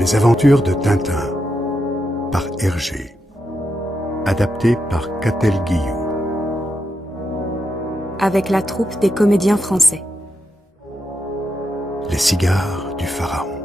Les aventures de Tintin par Hergé. Adapté par Catel Guillou. Avec la troupe des comédiens français. Les cigares du pharaon.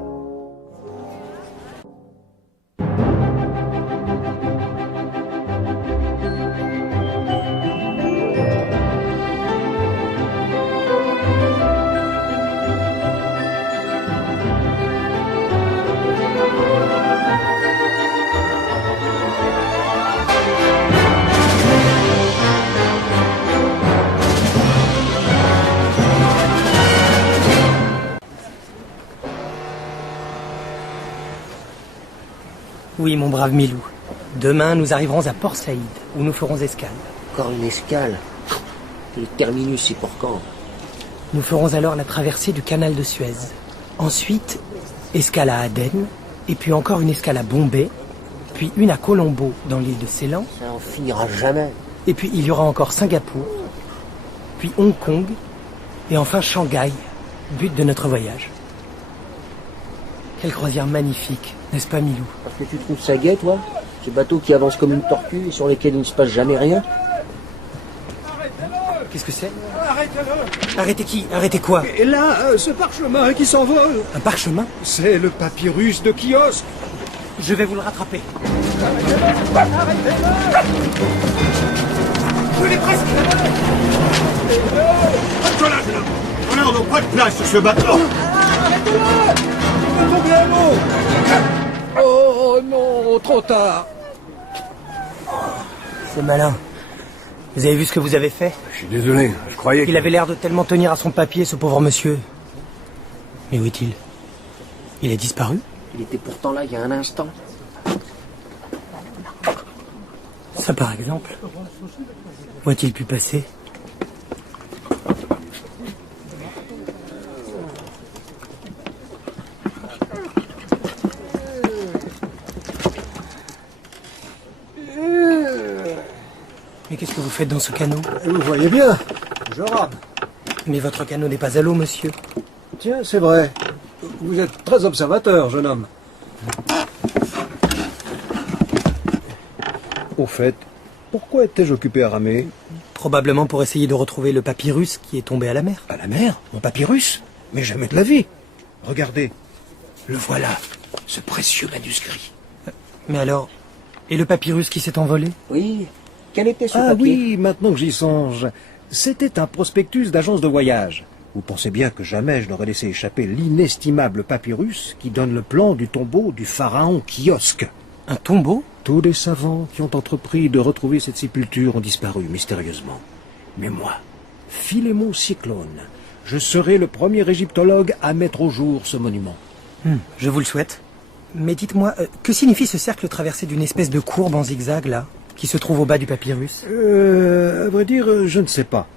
Oui, mon brave Milou. Demain, nous arriverons à Port Saïd, où nous ferons escale. Encore une escale? Le terminus, c'est pour quand? Nous ferons alors la traversée du canal de Suez. Ensuite, escale à Aden, et puis encore une escale à Bombay, puis une à Colombo, dans l'île de Ceylan. Ça en finira jamais. Et puis il y aura encore Singapour, puis Hong Kong, et enfin Shanghai, but de notre voyage. Quelle croisière magnifique, n'est-ce pas, Milou? Parce que tu trouves ça gai, toi? Ces bateaux qui avancent comme une tortue et sur lesquels il ne se passe jamais rien? Qu'est-ce que c'est? Arrêtez-le! Arrêtez qui? Arrêtez quoi? Et là, ce parchemin qui s'envole. Un parchemin? C'est le papyrus de Kiosque. Je vais vous le rattraper. Je l'ai presque. On n'a pas de place sur ce bateau. Arrêtez-le! Il va tomber à l'eau. Oh non, trop tard. C'est malin. Vous avez vu ce que vous avez fait? Je suis désolé, je croyais Il avait l'air de tellement tenir à son papier, ce pauvre monsieur. Mais où est-il? Il a disparu? Il était pourtant là il y a un instant. Ça, par exemple. Où a-t-il pu passer? Mais qu'est-ce que vous faites dans ce canot? Vous voyez bien, je rame. Mais votre canot n'est pas à l'eau, monsieur. Tiens, c'est vrai. Vous êtes très observateur, jeune homme. Au fait, pourquoi étais-je occupé à ramer? Probablement pour essayer de retrouver le papyrus qui est tombé à la mer. À la mer? Mon papyrus? Mais jamais de la vie. Regardez, le voilà, ce précieux manuscrit. Mais alors, et le papyrus qui s'est envolé? Oui. Quel était ce Ah papier? oui, maintenant que j'y songe. C'était un prospectus d'agence de voyage. Vous pensez bien que jamais je n'aurais laissé échapper l'inestimable papyrus qui donne le plan du tombeau du pharaon Kiosque. Un tombeau? Tous les savants qui ont entrepris de retrouver cette sépulture ont disparu mystérieusement. Mais moi, Philémon Cyclone, je serai le premier égyptologue à mettre au jour ce monument. Je vous le souhaite. Mais dites-moi, que signifie ce cercle traversé d'une espèce de courbe en zigzag, là, qui se trouve au bas du papyrus? À vrai dire, je ne sais pas.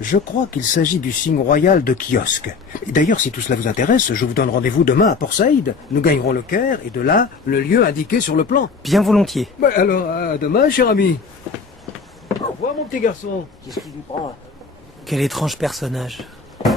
Je crois qu'il s'agit du signe royal de Kiosque. Et d'ailleurs, si tout cela vous intéresse, je vous donne rendez-vous demain à Port Saïd. Nous gagnerons le Caire et de là, le lieu indiqué sur le plan. Bien volontiers. Alors, à demain, cher ami. Au revoir, mon petit garçon. Qu'est-ce qui lui prend? Quel étrange personnage. Je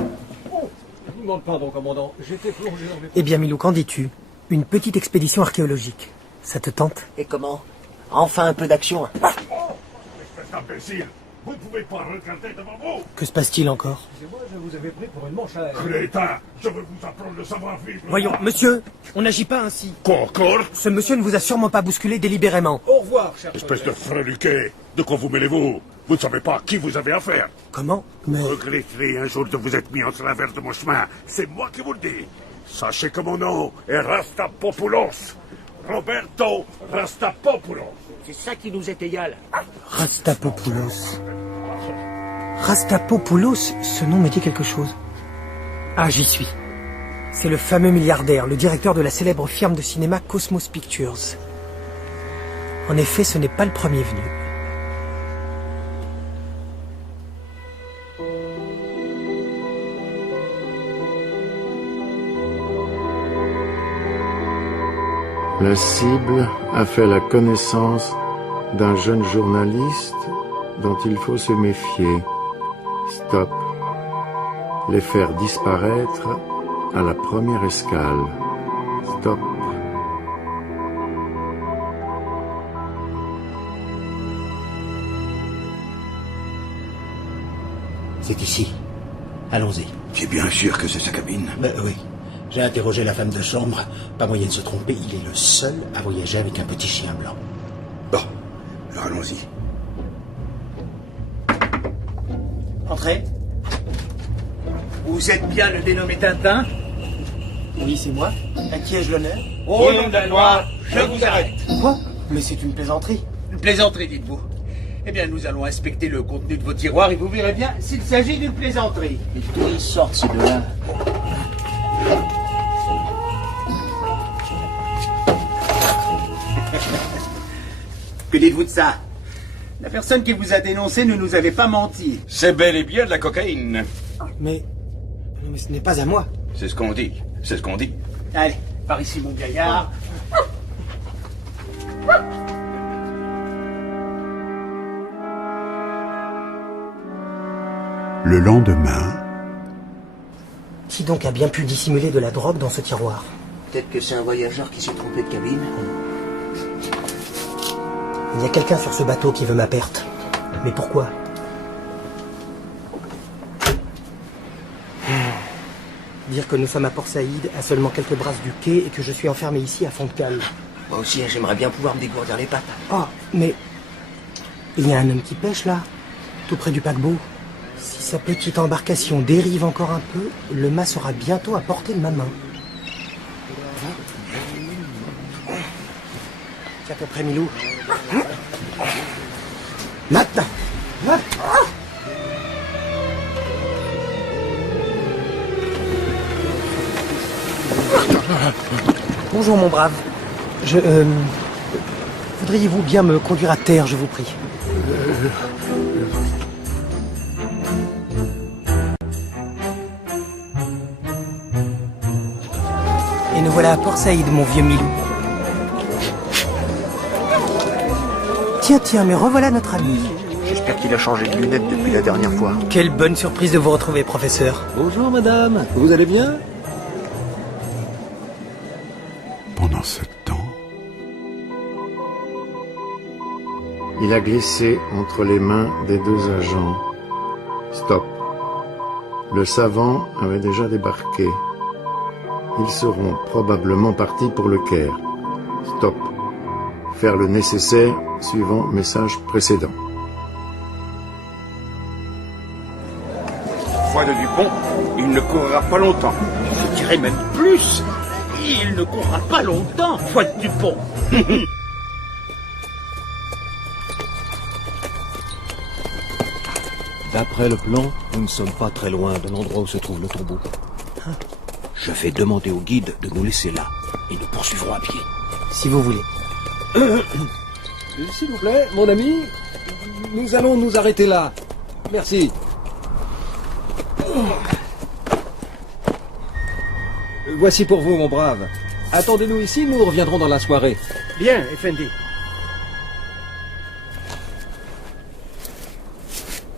vous demande pardon, commandant. J'étais plongé dans mes... Eh bien, Milou, qu'en dis-tu? Une petite expédition archéologique. Ça te tente? Et comment? Enfin un peu d'action. Espèce d'imbécile! Vous ne pouvez pas regarder devant vous! Que se passe-t-il encore? Excusez-moi, je vous avais pris pour une manche à air. Crétin! Je veux vous apprendre le savoir-vivre! Voyons, monsieur, on n'agit pas ainsi. Quoi encore? Ce monsieur ne vous a sûrement pas bousculé délibérément. Au revoir, cher Espèce de freluquet! De quoi vous mêlez-vous? Vous ne savez pas à qui vous avez affaire! Comment? Mais... Regretterez un jour de vous être mis en travers de mon chemin. C'est moi qui vous le dis. Sachez que mon nom est Rastapopoulos. Roberto Rastapopoulos. C'est ça qui nous est égal. Rastapopoulos. Rastapopoulos, ce nom me dit quelque chose. Ah, j'y suis. C'est le fameux milliardaire, le directeur de la célèbre firme de cinéma Cosmos Pictures. En effet, ce n'est pas le premier venu. La cible a fait la connaissance d'un jeune journaliste dont il faut se méfier. Stop. Les faire disparaître à la première escale. Stop. C'est ici. Allons-y. Tu es bien sûr que c'est sa cabine? Ben oui. J'ai interrogé la femme de chambre. Pas moyen de se tromper, il est le seul à voyager avec un petit chien blanc. Bon, alors allons-y. Entrez. Vous êtes bien le dénommé Tintin? Oui, c'est moi. À qui ai-je l'honneur? Au nom de la loi, je vous arrête. Quoi? Mais c'est une plaisanterie. Une plaisanterie, dites-vous. Eh bien, nous allons inspecter le contenu de vos tiroirs et vous verrez bien s'il s'agit d'une plaisanterie. Mais d'où ils sortent ces deux-là? Que dites-vous de ça? La personne qui vous a dénoncé ne nous avait pas menti. C'est bel et bien de la cocaïne. Mais ce n'est pas à moi. C'est ce qu'on dit. C'est ce qu'on dit. Allez, par ici, mon gaillard. Le lendemain, Qui donc a bien pu dissimuler de la drogue dans ce tiroir? Peut-être que c'est un voyageur qui s'est trompé de cabine. Il y a quelqu'un sur ce bateau qui veut ma perte. Mais pourquoi? Dire que nous sommes à Port Saïd, à seulement quelques brasses du quai, et que je suis enfermé ici à fond de cale. Moi aussi, j'aimerais bien pouvoir me dégourdir les pattes. Oh, mais... il y a un homme qui pêche là, tout près du paquebot. Si sa petite embarcation dérive encore un peu, le mât sera bientôt à portée de ma main. Tiens, peu près, Milou. Maintenant. Bonjour, mon brave. Voudriez-vous bien me conduire à terre, je vous prie? Et nous voilà à Port Saïd, mon vieux Milou. Tiens, mais revoilà notre ami. J'espère qu'il a changé de lunettes depuis la dernière fois. Quelle bonne surprise de vous retrouver, professeur. Bonjour, madame. Vous allez bien? pendant ce temps, Il a glissé entre les mains des deux agents. Stop. Le savant avait déjà débarqué. Ils seront probablement partis pour le Caire. Stop. Faire le nécessaire suivant message précédent. Foi de Dupont, il ne courra pas longtemps. Je dirais même plus. Il ne courra pas longtemps, Foi de Dupont. D'après le plan, nous ne sommes pas très loin de l'endroit où se trouve le tombeau. Je vais demander au guide de nous laisser là, et nous poursuivrons à pied. Si vous voulez. S'il vous plaît, mon ami, nous allons nous arrêter là. Merci. Voici pour vous, mon brave. Attendez-nous ici, nous reviendrons dans la soirée. Bien, Effendi.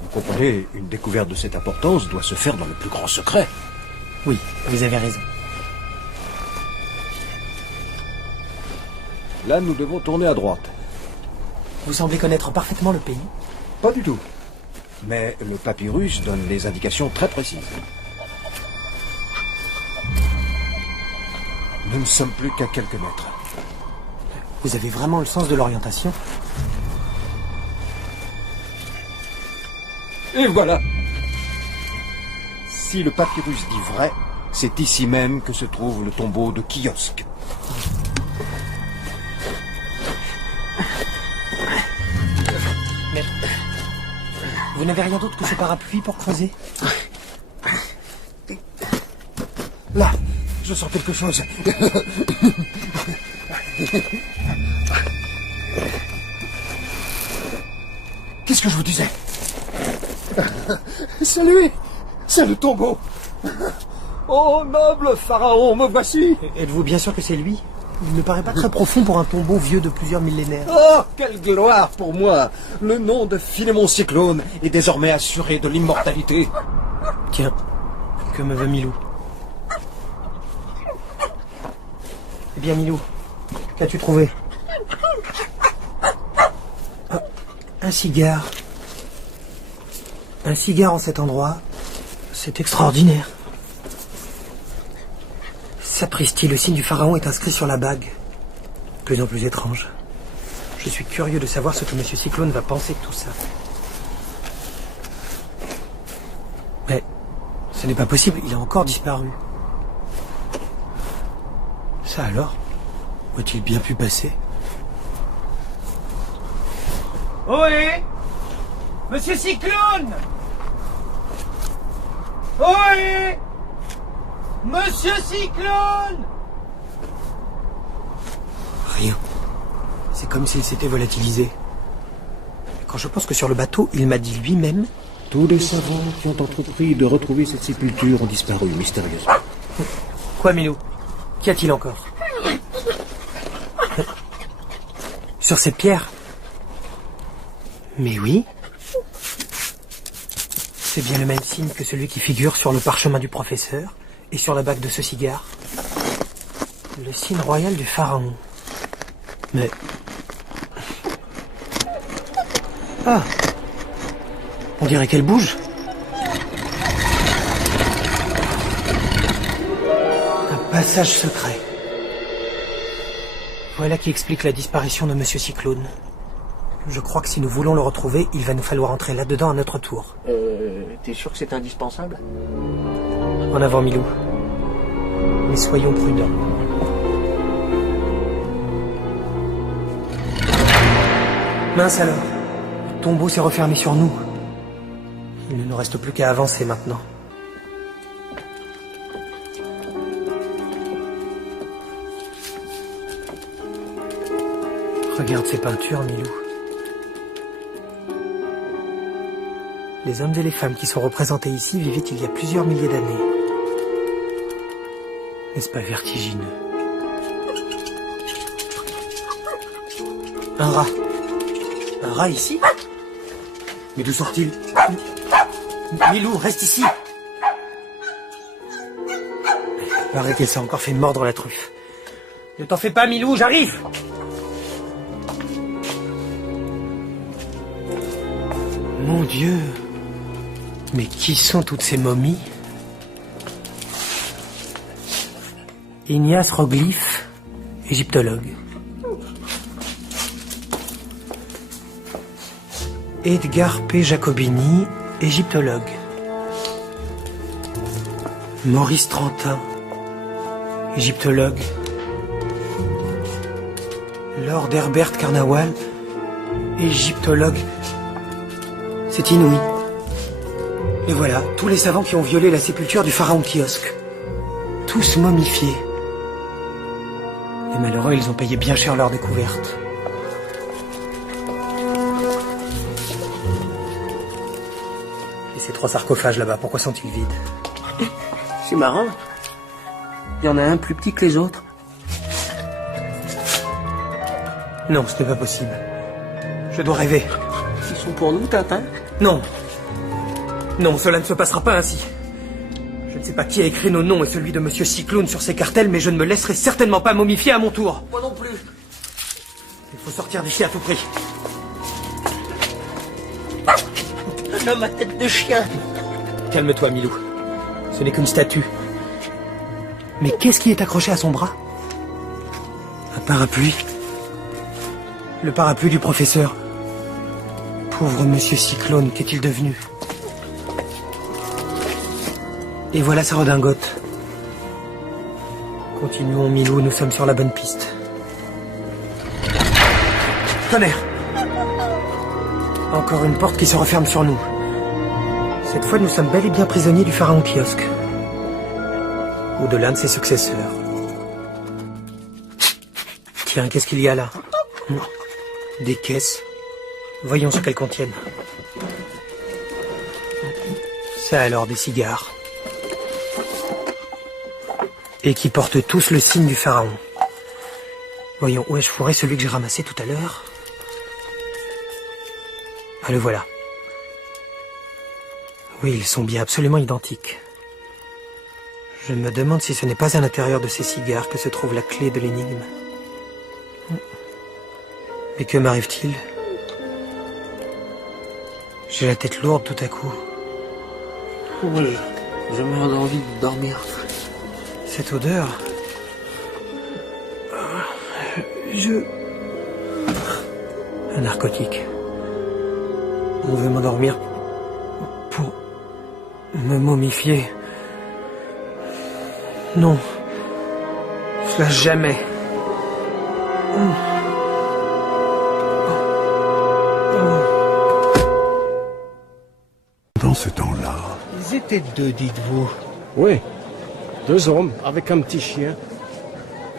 Vous comprenez, une découverte de cette importance doit se faire dans le plus grand secret. Oui, vous avez raison. Là, nous devons tourner à droite. Vous semblez connaître parfaitement le pays. Pas du tout. Mais le papyrus donne des indications très précises. Nous ne sommes plus qu'à quelques mètres. Vous avez vraiment le sens de l'orientation? Et voilà. Si le papyrus dit vrai, c'est ici même que se trouve le tombeau de Kiosque. Mais... vous n'avez rien d'autre que ce parapluie pour creuser? Là, je sens quelque chose. Qu'est-ce que je vous disais? C'est lui! C'est le tombeau! Oh, noble pharaon, me voici! Êtes-vous bien sûr que c'est lui? Il ne paraît pas très profond pour un tombeau vieux de plusieurs millénaires. Oh, quelle gloire pour moi! Le nom de Philémon Cyclone est désormais assuré de l'immortalité. Tiens, que me veut Milou? Eh bien, Milou, qu'as-tu trouvé? Un cigare. Un cigare en cet endroit, c'est extraordinaire. Sapristi, le signe du pharaon est inscrit sur la bague. De plus en plus étrange. Je suis curieux de savoir ce que M. Cyclone va penser de tout ça. Mais ce n'est pas possible, il a encore disparu. Ça alors? Où a-t-il bien pu passer? Ohé! Monsieur Cyclone! Ohé! Monsieur Cyclone! Rien. C'est comme s'il s'était volatilisé. Quand je pense que sur le bateau, il m'a dit lui-même... Tous les savants qui ont entrepris de retrouver cette sépulture ont disparu mystérieusement. Quoi, Milou? Qu'y a-t-il encore? Sur cette pierre? Mais oui. C'est bien le même signe que celui qui figure sur le parchemin du professeur et sur la bague de ce cigare. Le signe royal du pharaon. Mais... Ah! On dirait qu'elle bouge. Un passage secret. Voilà qui explique la disparition de Monsieur Cyclone. Je crois que si nous voulons le retrouver, il va nous falloir entrer là-dedans à notre tour. T'es sûr que c'est indispensable? En avant, Milou. Mais soyons prudents. Mince alors. Le tombeau s'est refermé sur nous. Il ne nous reste plus qu'à avancer maintenant. Regarde ces peintures, Milou. Les hommes et les femmes qui sont représentés ici vivaient il y a plusieurs milliers d'années. N'est-ce pas vertigineux? Un rat. Un rat ici? Mais d'où sort-il? Milou, reste ici! Il paraît qu'elle s'est encore fait mordre la truffe. Ne t'en fais pas, Milou, j'arrive! Mon Dieu! Mais qui sont toutes ces momies? Ignace Roglyphe, égyptologue. Edgar P. Jacobini, égyptologue. Maurice Trentin, égyptologue. Lord Herbert Carnawal, égyptologue. C'est inouï. Et voilà, tous les savants qui ont violé la sépulture du pharaon Kiosque. Tous momifiés. Les malheureux, ils ont payé bien cher leur découverte. Et ces 3 sarcophages là-bas, pourquoi sont-ils vides? C'est marrant. Il y en a un plus petit que les autres. Non, ce n'est pas possible. Je dois rêver. Ils sont pour nous, Tintin? Non. Non, cela ne se passera pas ainsi. Je ne sais pas qui a écrit nos noms et celui de Monsieur Cyclone sur ces cartels, mais je ne me laisserai certainement pas momifier à mon tour. Moi non plus. Il faut sortir d'ici à tout prix. Un homme à tête de chien. Calme-toi, Milou. Ce n'est qu'une statue. Mais qu'est-ce qui est accroché à son bras? Un parapluie. Le parapluie du professeur. Pauvre Monsieur Cyclone, qu'est-il devenu? Et voilà sa redingote. Continuons, Milou, nous sommes sur la bonne piste. Tonnerre! Encore une porte qui se referme sur nous. Cette fois, nous sommes bel et bien prisonniers du pharaon Kiosque. Ou de l'un de ses successeurs. Tiens, qu'est-ce qu'il y a là? Des caisses. Voyons ce qu'elles contiennent. Ça alors, des cigares. Et qui portent tous le signe du pharaon. Voyons, où ai-je fourré celui que j'ai ramassé tout à l'heure? Ah, le voilà. Oui, ils sont bien absolument identiques. Je me demande si ce n'est pas à l'intérieur de ces cigares que se trouve la clé de l'énigme. Mais que m'arrive-t-il? J'ai la tête lourde tout à coup. Je meurs d'envie de dormir. Cette odeur... Un narcotique. On veut m'endormir pour me momifier. Non. Cela jamais. Dans ce temps-là, Ils étaient deux, dites-vous. Oui, 2 hommes avec un petit chien.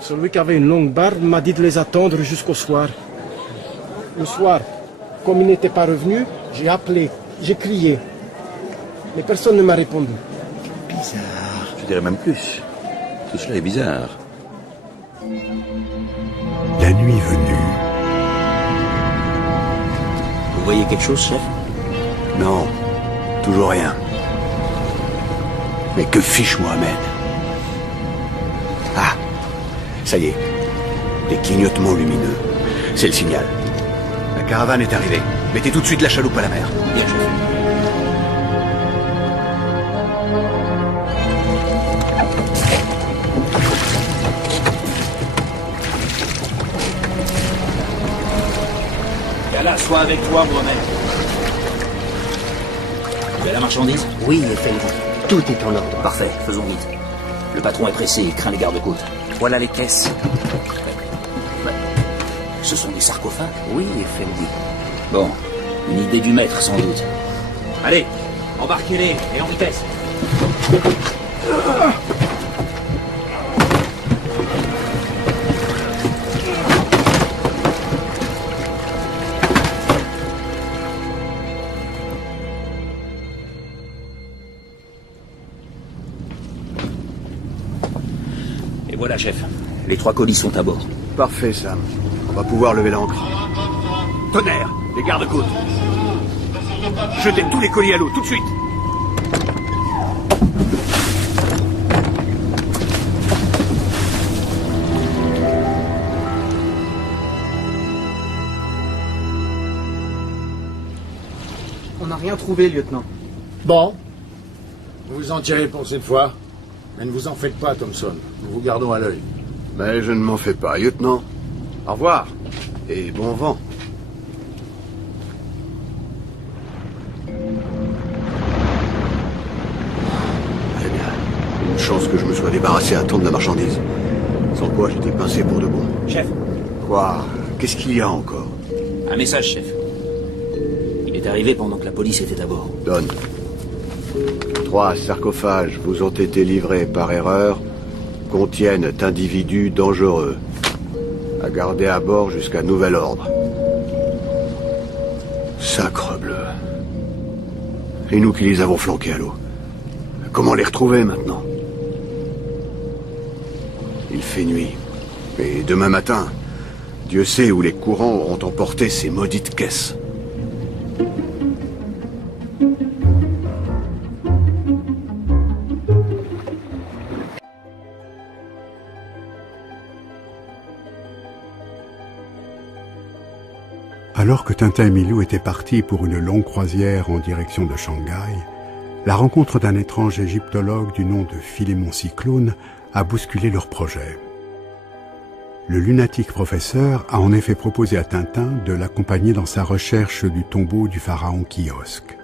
Celui qui avait une longue barbe m'a dit de les attendre jusqu'au soir. Le soir, comme il n'était pas revenu, j'ai appelé, j'ai crié. Mais personne ne m'a répondu. Bizarre. Je dirais même plus. Tout cela est bizarre. la nuit venue, Vous voyez quelque chose, chef? Non, toujours rien. Mais que fiche Mohamed? Ah, ça y est. Des clignotements lumineux. C'est le signal. La caravane est arrivée. Mettez tout de suite la chaloupe à la mer. Bien, chef. Là, sois avec toi, Mohamed. Tu as la marchandise? Oui, Effendi. Tout est en ordre. Parfait, faisons vite. Le patron est pressé, il craint les gardes-côtes. Voilà les caisses. Ce sont des sarcophages? Oui, Effendi. Bon, une idée du maître, sans doute. Allez, embarquez-les, et en vitesse. Et voilà, chef. Les 3 colis sont à bord. Parfait, Sam. On va pouvoir lever l'ancre. Tonnerre, les gardes-côtes. Jetez tous les colis à l'eau, tout de suite. On n'a rien trouvé, lieutenant. Bon. Vous vous en tirez pour cette fois. Mais ne vous en faites pas, Thompson. Nous vous gardons à l'œil. Mais je ne m'en fais pas, lieutenant. Au revoir. Et bon vent. Très bien. Une chance que je me sois débarrassé à temps de la marchandise. Sans quoi j'étais pincé pour de bon. Chef. Quoi? Qu'est-ce qu'il y a encore? Un message, chef. Il est arrivé pendant que la police était à bord. Donne. 3 sarcophages vous ont été livrés par erreur, contiennent individus dangereux. À garder à bord jusqu'à nouvel ordre. Sacrebleu. Et nous qui les avons flanqués à l'eau. Comment les retrouver maintenant? Il fait nuit. Et demain matin, Dieu sait où les courants auront emporté ces maudites caisses. alors que Tintin et Milou étaient partis pour une longue croisière en direction de Shanghai, la rencontre d'un étrange égyptologue du nom de Philémon Cyclone a bousculé leur projet. Le lunatique professeur a en effet proposé à Tintin de l'accompagner dans sa recherche du tombeau du pharaon Kiosque.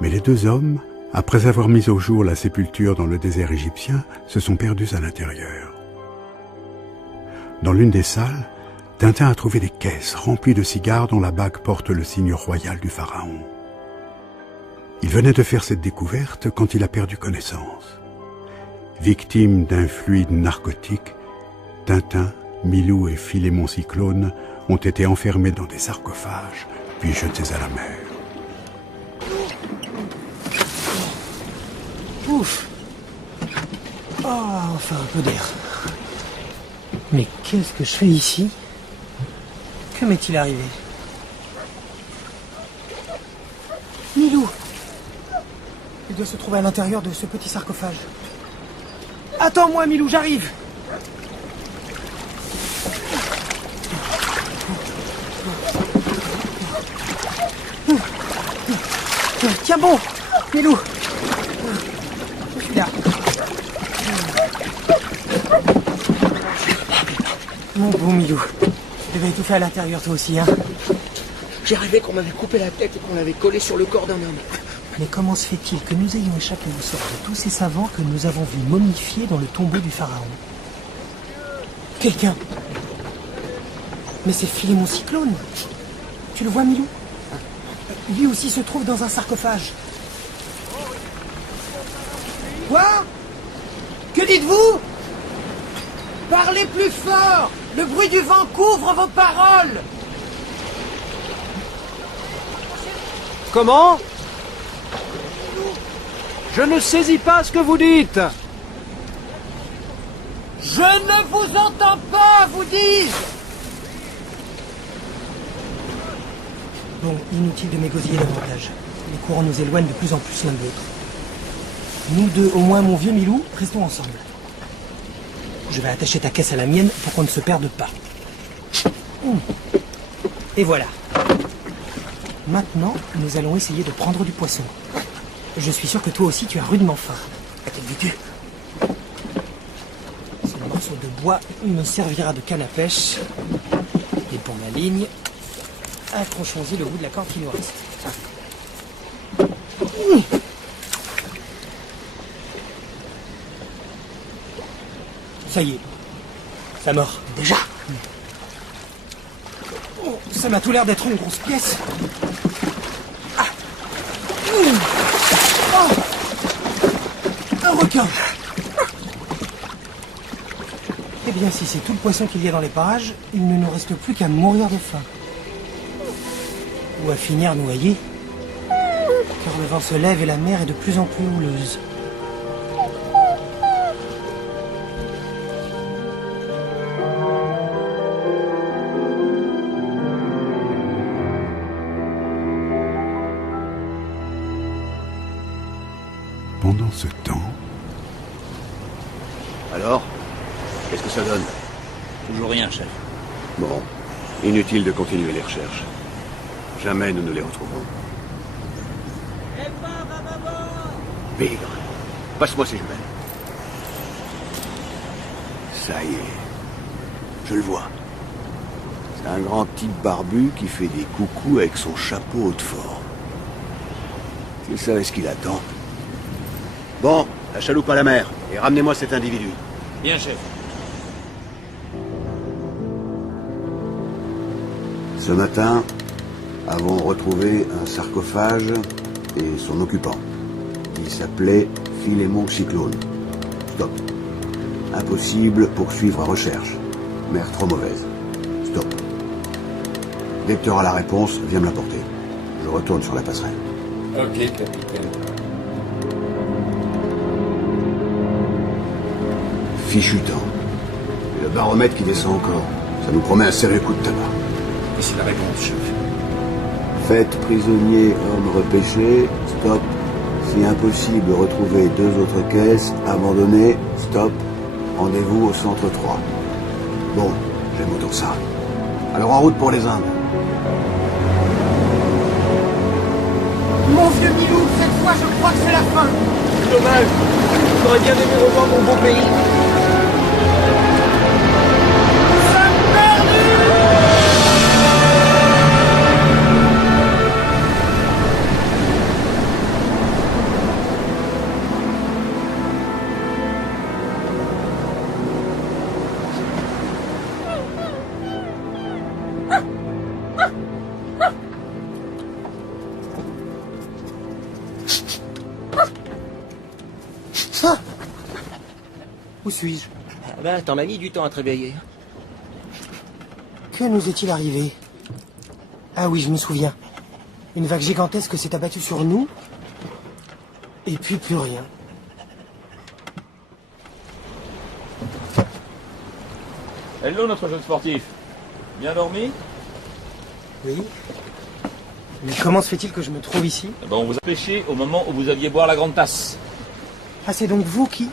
Mais les 2 hommes, après avoir mis au jour la sépulture dans le désert égyptien, se sont perdus à l'intérieur. Dans l'une des salles, Tintin a trouvé des caisses remplies de cigares dont la bague porte le signe royal du pharaon. Il venait de faire cette découverte quand il a perdu connaissance. Victime d'un fluide narcotique, Tintin, Milou et Philémon Cyclone ont été enfermés dans des sarcophages, puis jetés à la mer. Ouf! Oh, enfin un peu d'air. Mais qu'est-ce que je fais ici? Que m'est-il arrivé? Milou! Il doit se trouver à l'intérieur de ce petit sarcophage. Attends-moi, Milou, j'arrive! Tiens bon, Milou! Mon beau Milou, tu devais étouffer à l'intérieur toi aussi, hein? J'ai rêvé qu'on m'avait coupé la tête et qu'on l'avait collé sur le corps d'un homme. Mais comment se fait-il que nous ayons échappé au sort de tous ces savants que nous avons vus momifiés dans le tombeau du pharaon? Quelqu'un. Mais c'est Philémon Cyclone. Tu le vois, Milou? Lui aussi se trouve dans un sarcophage. Quoi? Que dites-vous? Parlez plus fort! Le bruit du vent couvre vos paroles! Comment? Je ne saisis pas ce que vous dites. Je ne vous entends pas, vous dis-je! Bon, inutile de m'égosiller davantage. Les courants nous éloignent de plus en plus l'un de l'autre. Nous deux, au moins mon vieux Milou, restons ensemble. Je vais attacher ta caisse à la mienne pour qu'on ne se perde pas. Et voilà. Maintenant, nous allons essayer de prendre du poisson. Je suis sûr que toi aussi tu as rudement faim. Qu'as-tu vu? Ce morceau de bois me servira de canne à pêche. Et pour la ligne, accrochons-y le bout de la corde qui nous reste. Ça y est. Ça mord. Déjà. Oh, ça m'a tout l'air d'être une grosse pièce. Ah. Oh. Un requin. Eh bien, si c'est tout le poisson qu'il y a dans les parages, il ne nous reste plus qu'à mourir de faim. Ou à finir noyé. Car le vent se lève et la mer est de plus en plus houleuse. Pendant ce temps... Alors, qu'est-ce que ça donne? Toujours rien, chef. Bon, inutile de continuer les recherches. Jamais nous ne les retrouverons. Bigre, passe-moi ces jumelles. Ça y est, je le vois. C'est un grand type barbu qui fait des coucous avec son chapeau Hautefort. S'il savait ce qu'il attend. Bon, la chaloupe à la mer, et ramenez-moi cet individu. Bien, chef. Ce matin, avons retrouvé un sarcophage et son occupant. Il s'appelait Philémon Cyclone. Stop. Impossible poursuivre recherche. Mer trop mauvaise. Stop. Dès que tu auras la réponse, viens me l'apporter. Je retourne sur la passerelle. Ok, capitaine. Fichu temps. Et le baromètre qui descend encore. Ça nous promet un sérieux coup de tabac. Et c'est la réponse, chef. Faites prisonnier homme repêché. Stop. Si impossible, retrouvez 2 autres caisses. Abandonnées. Stop. Rendez-vous au centre 3. Bon, j'aime autant ça. Alors en route pour les Indes. Mon vieux Milou, cette fois je crois que c'est la fin. Dommage. J'aurais bien aimé revoir mon beau pays. Où suis-je? Ben, t'en as mis du temps à te réveiller. Que nous est-il arrivé? Ah oui, je me souviens. Une vague gigantesque s'est abattue sur nous. Et puis plus rien. Hello, notre jeune sportif. Bien dormi? Oui. Mais comment se fait-il que je me trouve ici? Ben, on vous a pêché au moment où vous aviez boire la grande tasse. Ah, c'est donc vous qui...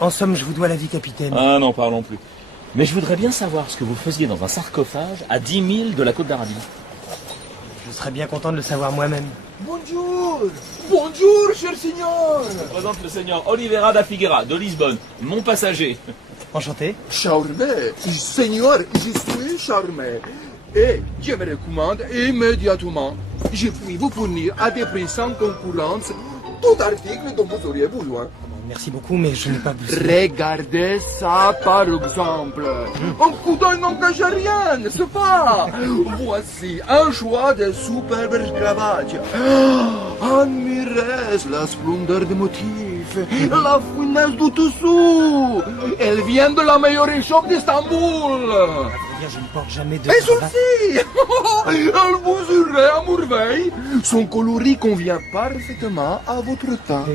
En somme, je vous dois la vie, capitaine. Ah non, parlons plus. Mais je voudrais bien savoir ce que vous faisiez dans un sarcophage à 10 000 de la côte d'Arabie. Je serais bien content de le savoir moi-même. Bonjour. Bonjour, cher signor. Je présente le seigneur Oliveira da Figueira, de Lisbonne, mon passager. Enchanté. Charmé, Seigneur, je suis charmé. Et je me recommande immédiatement. Je puis vous fournir à des prix sans concurrence tout article dont vous auriez besoin. Merci beaucoup, mais je n'ai pas besoin. Regardez ça par exemple. Un coup d'œil n'engage à rien, n'est-ce pas? Voici un choix de superbes cravates. Admirez la splendeur des motifs, la finesse du dessous. Elle vient de la meilleure échoppe d'Istanbul. Je ne porte jamais de... Et ceci elle vous irait à merveille. Son coloris convient parfaitement à votre teint.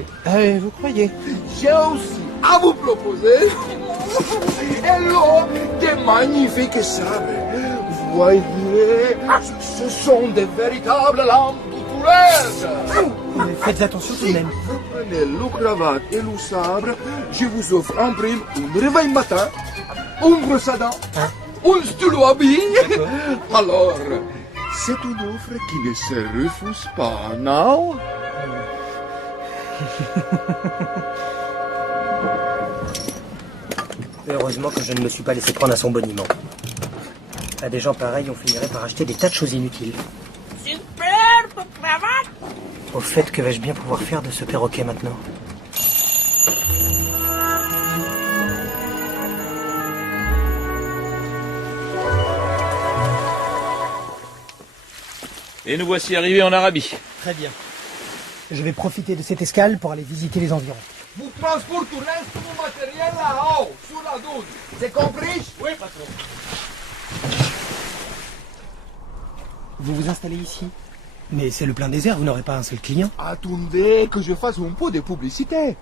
Vous croyez? J'ai aussi à vous proposer des magnifiques sabres. Voyez, ce sont des véritables lampes de Touraine. Faites attention tout de même. Vous prenez le cravate et le sabre, je vous offre en prime un réveil matin, une brosse à dents, un stylo à billes. Alors, c'est une offre qui ne se refuse pas, non? Heureusement que je ne me suis pas laissé prendre à son boniment. À des gens pareils, on finirait par acheter des tas de choses inutiles. Superbe cravate! Au fait, que vais-je bien pouvoir faire de ce perroquet maintenant? Et nous voici arrivés en Arabie. Très bien. Je vais profiter de cette escale pour aller visiter les environs. Vous transporterez tout mon matériel là-haut, sur la douche. C'est compris? Oui, patron. Vous vous installez ici? Mais c'est le plein désert, vous n'aurez pas un seul client. Attendez que je fasse un peu de publicité.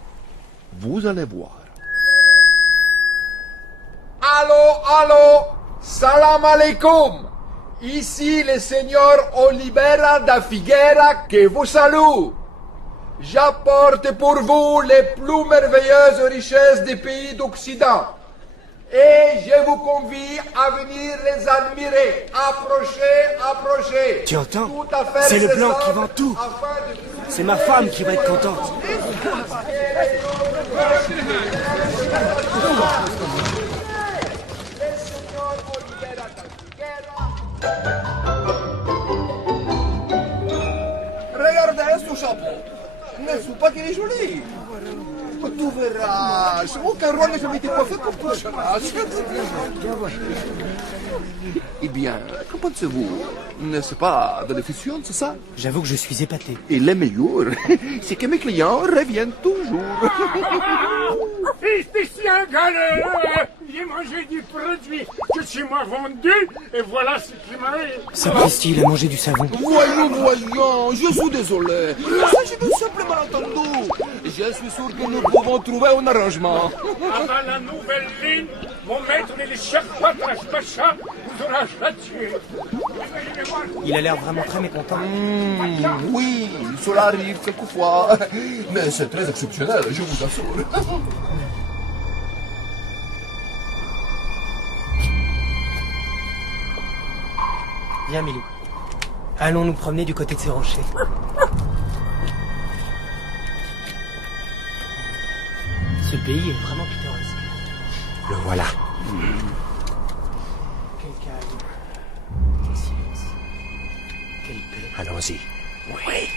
Vous allez voir. Allô, salam alaikum. Ici le seigneur Olivera da Figueira que vous salue. J'apporte pour vous les plus merveilleuses richesses des pays d'Occident. Et je vous convie à venir les admirer. Approchez. Tu entends? C'est le blanc qui vend tout. C'est ma femme qui va être contente. Regardez ce chapeau. N'est-ce pas qu'il est joli? Tu verras. Aucun roi ne s'avait été coiffé comme toi, Charas. Eh bien, qu'en pensez-vous? N'est-ce pas de l'efficience, c'est ça? J'avoue que je suis épaté. Et le meilleur, c'est que mes clients reviennent toujours. Fils de chien galère, j'ai mangé du produit que tu m'as vendu, et voilà ce qui m'arrive. Sapristi, il a mangé du savon. Voyons, je suis désolé. Il s'agit d'un simple malentendu. Je suis sûr que nous pouvons trouver un arrangement. Avant la nouvelle ligne, mon maître le chef Patrache Pacha vous aura châtié. Il a l'air vraiment très mécontent. Oui, cela arrive quelquefois. Mais c'est très exceptionnel, je vous assure. Viens, Milou. Allons nous promener du côté de ces rochers. Ce pays est vraiment pittoresque. Le voilà. Quel calme. Quel silence. Quelle paix. Allons-y. Oui.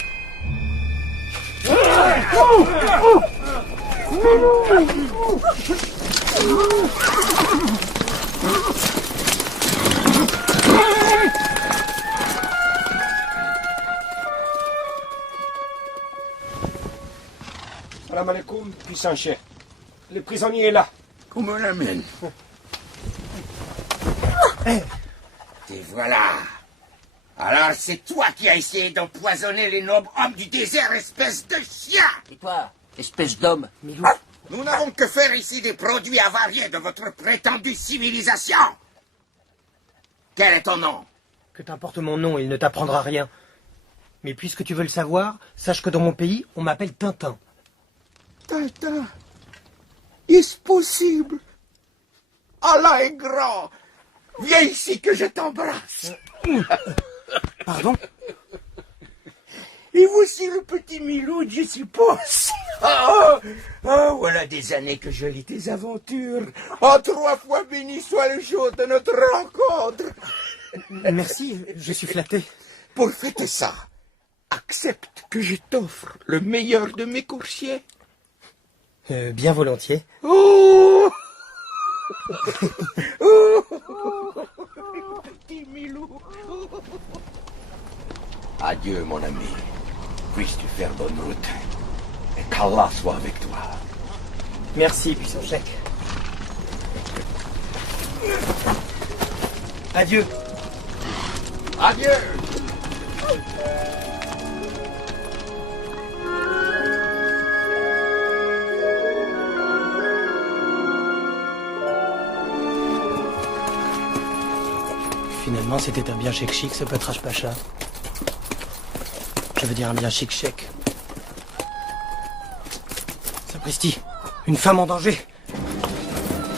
Salam alaikum, puissant chef. Le prisonnier est là. Qu'on me l'amène. Et voilà. Alors c'est toi qui as essayé d'empoisonner les nobles hommes du désert, espèce de chien. Et toi, espèce d'homme? Milou. Nous n'avons que faire ici des produits avariés de votre prétendue civilisation. Quel est ton nom? Que t'importe mon nom, il ne t'apprendra rien. Mais puisque tu veux le savoir, sache que dans mon pays, on m'appelle Tintin. Tintin, est-ce possible? Allah est grand. Viens ici que je t'embrasse. Pardon? Et voici le petit Milou, je suppose. Voilà des années que je lis tes aventures. Oh, 3 fois béni soit le jour de notre rencontre. Merci, je suis flatté. Pour fêter ça, accepte que je t'offre le meilleur de mes coursiers. Bien volontiers. Oh Petit Milou. Adieu, mon ami. Puisses-tu faire bonne route. Et qu'Allah soit avec toi. Merci, puissant chèque. Adieu. Adieu. Finalement, c'était un bien chic ce Patrache Pacha. Je veux dire un bien chic. Sapristi, une femme en danger.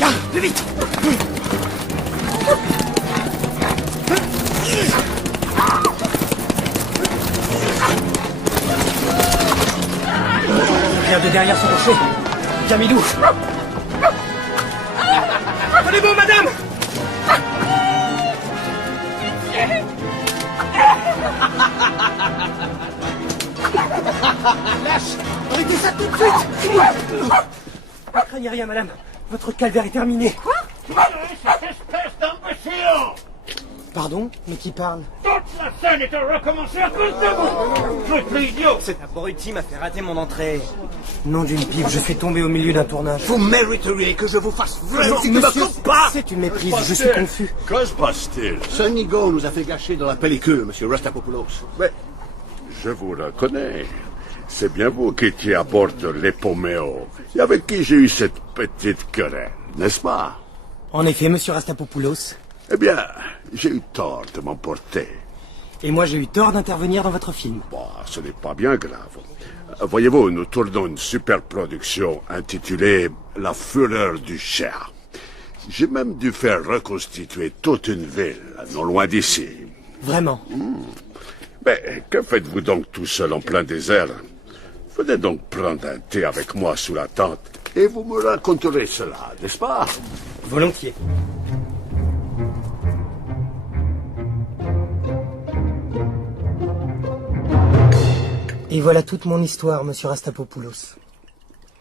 Gare, plus vite. Il vient de derrière son rocher. Camilou. Prenez bon, madame. Lâche! Arrêtez ça tout de suite! Ne craignez rien, madame. Votre calvaire est terminé. Quoi? Cette espèce d'imbécile! Pardon? Mais qui parle? Toute la scène est à recommencer à cause de vous! Je suis idiot! Cet abruti m'a fait rater mon entrée. Nom d'une pipe, je suis tombé au milieu d'un tournage. Vous mériteriez que je vous fasse vraiment si monsieur, c'est une méprise, je suis confus. Que se passe-t-il? Sonigo nous a fait gâcher dans la pellicule, monsieur Rastapopoulos. Mais je vous reconnais. C'est bien vous qui étiez à bord de l'Epomeo, et avec qui j'ai eu cette petite querelle, n'est-ce pas? En effet, monsieur Rastapopoulos. Eh bien, j'ai eu tort de m'emporter. Et moi, j'ai eu tort d'intervenir dans votre film. Bon, ce n'est pas bien grave. Voyez-vous, nous tournons une super production intitulée La Fureur du Chat. J'ai même dû faire reconstituer toute une ville, non loin d'ici. Vraiment? Mais que faites-vous donc tout seul en plein désert? Venez donc prendre un thé avec moi sous la tente et vous me raconterez cela, n'est-ce pas? Volontiers. Et voilà toute mon histoire, monsieur Rastapopoulos.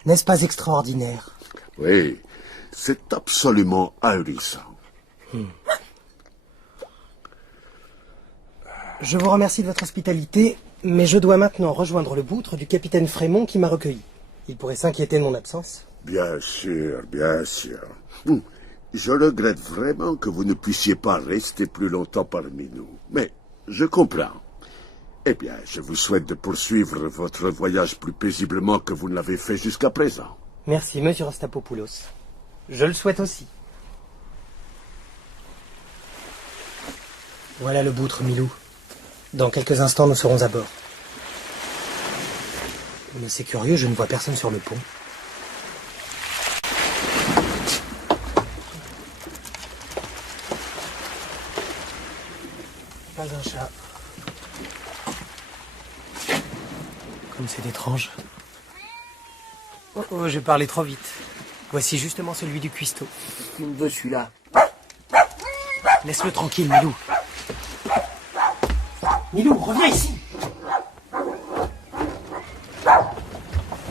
N'est-ce pas extraordinaire? Oui, c'est absolument ahurissant. Je vous remercie de votre hospitalité, mais je dois maintenant rejoindre le boutre du capitaine Frémont qui m'a recueilli. Il pourrait s'inquiéter de mon absence. Bien sûr, bien sûr. Je regrette vraiment que vous ne puissiez pas rester plus longtemps parmi nous. Mais je comprends. Eh bien, je vous souhaite de poursuivre votre voyage plus paisiblement que vous ne l'avez fait jusqu'à présent. Merci, monsieur Rastapopoulos. Je le souhaite aussi. Voilà le boutre, Milou. Dans quelques instants, nous serons à bord. Mais c'est curieux, je ne vois personne sur le pont. Pas un chat. Comme c'est étrange. Oh, j'ai parlé trop vite. Voici justement celui du cuistot. Qui me veut celui-là? Laisse-le tranquille, Milou. Milou, reviens ici.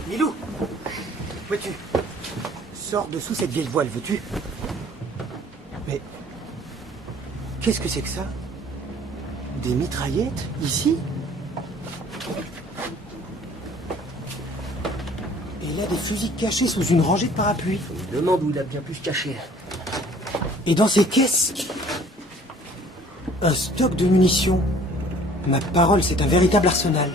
Milou, où es-tu? Sors de sous cette vieille voile, veux-tu? Mais qu'est-ce que c'est que ça? Des mitraillettes, ici? Et là, des fusils cachés sous une rangée de parapluies. Je me demande où il a bien pu se cacher. Et dans ces caisses, un stock de munitions. Ma parole, c'est un véritable arsenal.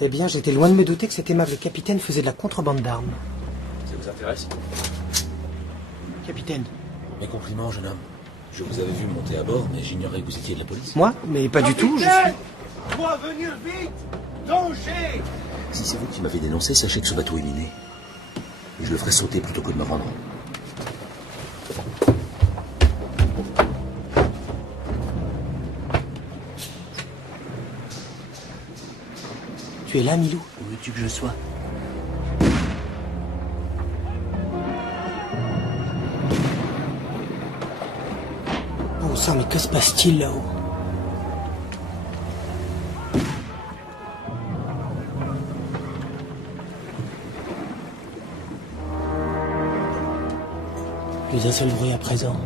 Eh bien, j'étais loin de me douter que cet aimable capitaine faisait de la contrebande d'armes. Ça vous intéresse? Capitaine. Mes compliments, jeune homme. Je vous avais vu monter à bord, mais j'ignorais que vous étiez de la police. Moi? Mais pas du tout, je suis... Dois venir vite! Danger! Si c'est vous qui m'avez dénoncé, sachez que ce bateau est miné. Et je le ferai sauter plutôt que de me rendre. Tu es là, Milou? Où es-tu? veux-tu que je sois? Bon sang, mais que se passe-t-il là-haut? Plus un seul bruit à présent.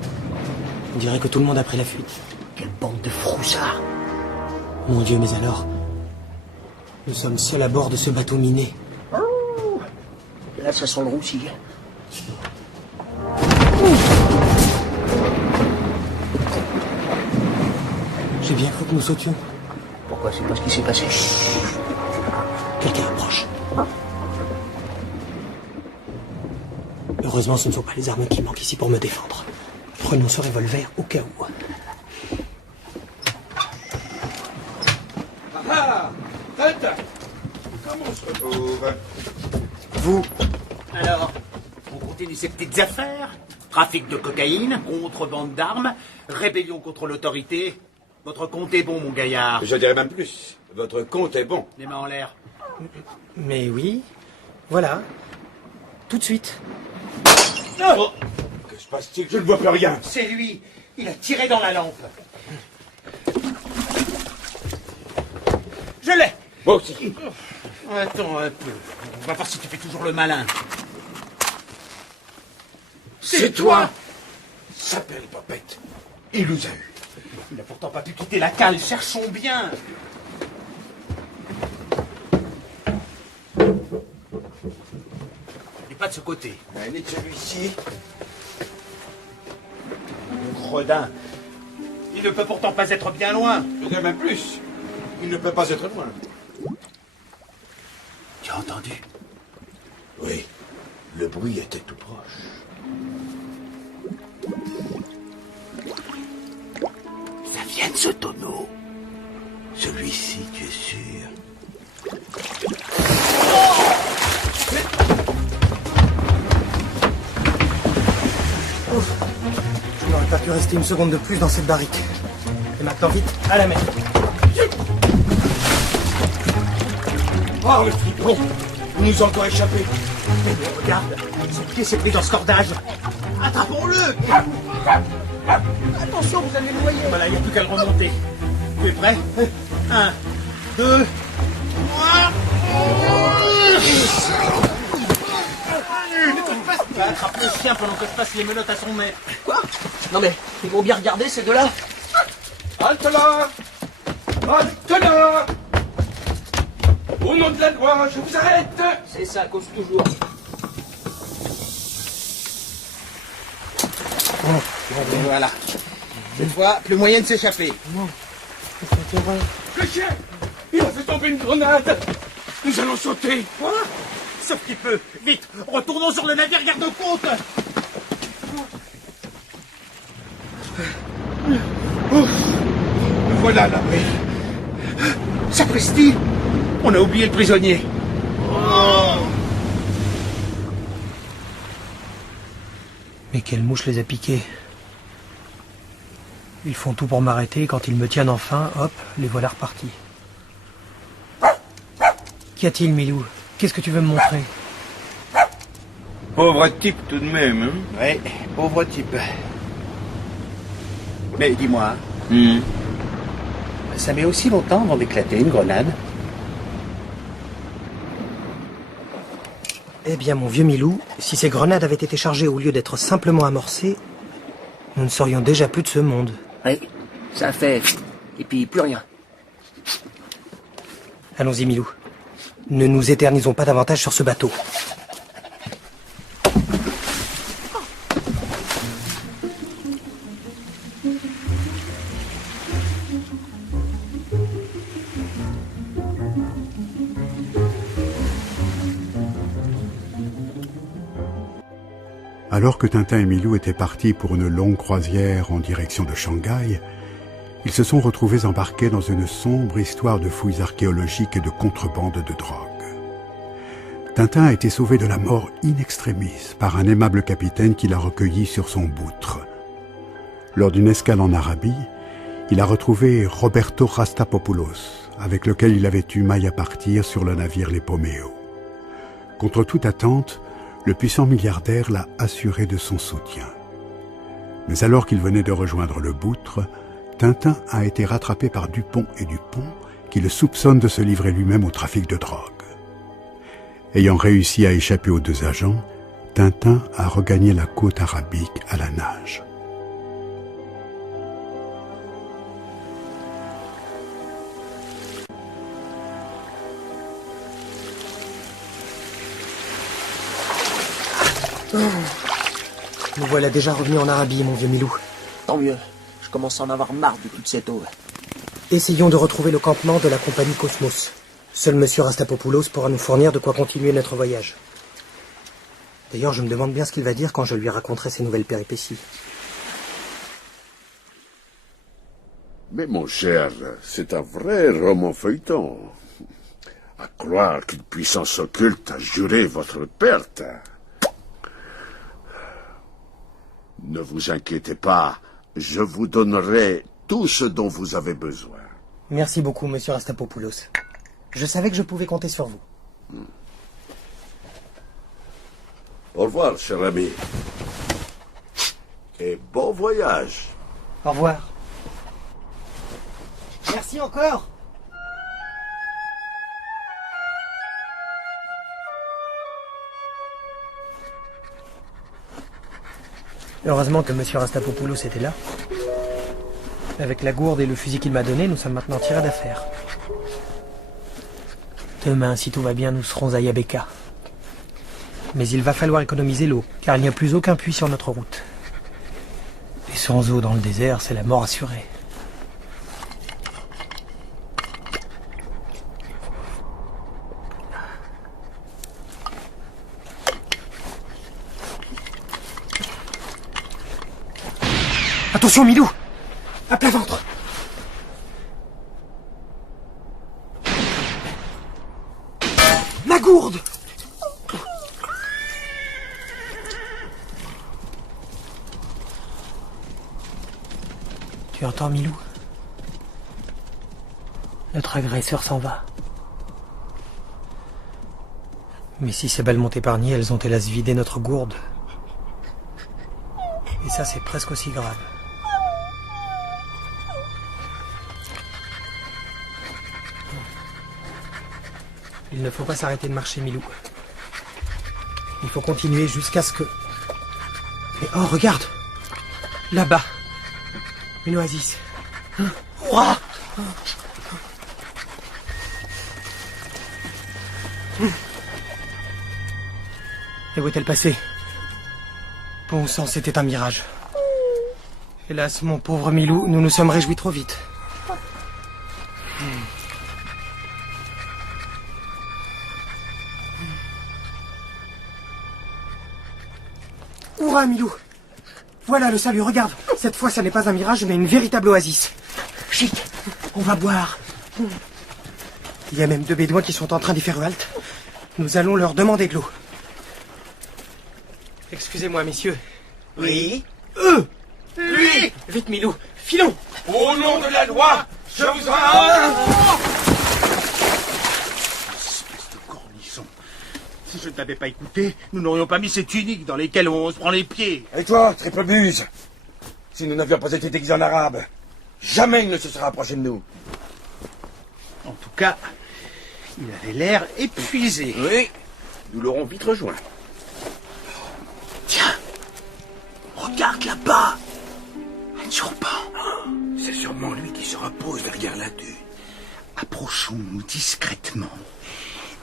On dirait que tout le monde a pris la fuite. Quelle bande de froussards! Mon Dieu, mais alors... Nous sommes seuls à bord de ce bateau miné. Oh, là, ça sent le roussi. J'ai bien cru que nous sautions. Pourquoi? C'est pas ce qui s'est passé. Quelqu'un approche. Heureusement, ce ne sont pas les armes qui manquent ici pour me défendre. Prenons ce revolver au cas où. Ah, Red, comment on se retrouve? Vous? Alors, on continue ces petites affaires? Trafic de cocaïne, contrebande d'armes, rébellion contre l'autorité. Votre compte est bon, mon gaillard. Je dirais même plus. Votre compte est bon. Les mains en l'air. Mais oui. Voilà. Tout de suite. Oh. Que se passe-t-il? Je ne vois plus rien. C'est lui. Il a tiré dans la lampe. Je l'ai. Moi aussi. Attends un peu. On va voir si tu fais toujours le malin. C'est toi? S'appelle Popette. Il nous a eu. Il n'a pourtant pas pu quitter la cale. Cherchons bien. Et pas de ce côté. Ni de celui-ci. Le gredin. Il ne peut pourtant pas être bien loin. Je dirais même plus. Il ne peut pas être loin. Tu as entendu? Oui. Le bruit était tout proche. Ça vient de ce tonneau. Celui-ci, tu es sûr? Ouf. Je n'aurais pas pu rester une seconde de plus dans cette barrique. Et maintenant, vite, à la mer. Oh, le fripon! Il nous a encore échappé. Mais regarde, son pied s'est pris dans ce cordage. Attrapons-le! Attention, vous allez le noyer. Voilà, il n'y a plus qu'à le remonter. Tu es prêt? 1, 2, 3... Attrape le chien pendant que je passe les menottes à son maître. Quoi? Non mais, ils vont bien regarder ces deux-là. Halte là! Halte là! Au nom de la loi, je vous arrête! C'est ça, cause toujours. Et voilà. Cette fois, plus moyen de s'échapper. Non. Le chien! Il a fait tomber une grenade! Nous allons sauter! Quoi? Sauf qu'il peut. Vite, retournons sur le navire garde-côte. Voilà l'abri. Sapristi! On a oublié le prisonnier. Mais quelle mouche les a piqués? Ils font tout pour m'arrêter et quand ils me tiennent enfin, hop, les voilà repartis. Qu'y a-t-il, Milou? Qu'est-ce que tu veux me montrer? Pauvre type tout de même, hein? Oui, pauvre type. Mais dis-moi, ça met aussi longtemps avant d'éclater une grenade? Eh bien, mon vieux Milou, si ces grenades avaient été chargées au lieu d'être simplement amorcées, nous ne serions déjà plus de ce monde. Oui, ça fait... et puis plus rien. Allons-y, Milou. Ne nous éternisons pas davantage sur ce bateau. Alors que Tintin et Milou étaient partis pour une longue croisière en direction de Shanghai, ils se sont retrouvés embarqués dans une sombre histoire de fouilles archéologiques et de contrebande de drogue. Tintin a été sauvé de la mort in extremis par un aimable capitaine qui l'a recueilli sur son boutre. Lors d'une escale en Arabie, il a retrouvé Roberto Rastapopoulos, avec lequel il avait eu maille à partir sur le navire l'Epomeo. Contre toute attente, le puissant milliardaire l'a assuré de son soutien. Mais alors qu'il venait de rejoindre le Boutre, Tintin a été rattrapé par Dupont et Dupont, qui le soupçonnent de se livrer lui-même au trafic de drogue. Ayant réussi à échapper aux deux agents, Tintin a regagné la côte arabique à la nage. Oh. Nous voilà déjà revenus en Arabie, mon vieux Milou. Tant mieux. Je commence à en avoir marre de toute cette eau. Essayons de retrouver le campement de la compagnie Cosmos. Seul monsieur Rastapopoulos pourra nous fournir de quoi continuer notre voyage. D'ailleurs, je me demande bien ce qu'il va dire quand je lui raconterai ces nouvelles péripéties. Mais mon cher, c'est un vrai roman feuilleton. À croire qu'une puissance occulte a juré votre perte. Ne vous inquiétez pas, je vous donnerai tout ce dont vous avez besoin. Merci beaucoup, monsieur Rastapopoulos. Je savais que je pouvais compter sur vous. Au revoir, cher ami. Et bon voyage. Au revoir. Merci encore. Heureusement que monsieur Rastapopoulos était là. Avec la gourde et le fusil qu'il m'a donné, nous sommes maintenant tirés d'affaire. Demain, si tout va bien, nous serons à Yabeka. Mais il va falloir économiser l'eau, car il n'y a plus aucun puits sur notre route. Et sans eau dans le désert, c'est la mort assurée. Attention, Milou! À plat ventre! La gourde! Tu entends, Milou? Notre agresseur s'en va. Mais si ces balles m'ont épargné, elles ont hélas vidé notre gourde. Et ça, c'est presque aussi grave. Il ne faut pas s'arrêter de marcher, Milou. Il faut continuer jusqu'à ce que... Mais oh, regarde! Là-bas, une oasis. Ouah! Et où est-elle passée? Bon sang, c'était un mirage. Hélas, mon pauvre Milou, nous nous sommes réjouis trop vite. Hourra, Milou! Voilà le salut, regarde! Cette fois, ça n'est pas un mirage, mais une véritable oasis. Chic! On va boire. Il y a même deux bédouins qui sont en train d'y faire halte. Nous allons leur demander de l'eau. Excusez-moi, messieurs. Oui? Eux! Lui! Vite, Milou! Filons! Au nom de la loi, je vous en... Si je ne t'avais pas écouté, nous n'aurions pas mis ces tuniques dans lesquelles on se prend les pieds. Et toi, triple buse? Si nous n'avions pas été déguisés en arabe, jamais il ne se serait approché de nous. En tout cas, il avait l'air épuisé. Oui, nous l'aurons vite rejoint. Tiens, regarde là-bas. Un turban. C'est sûrement lui qui se repose derrière la dune. Approchons-nous discrètement.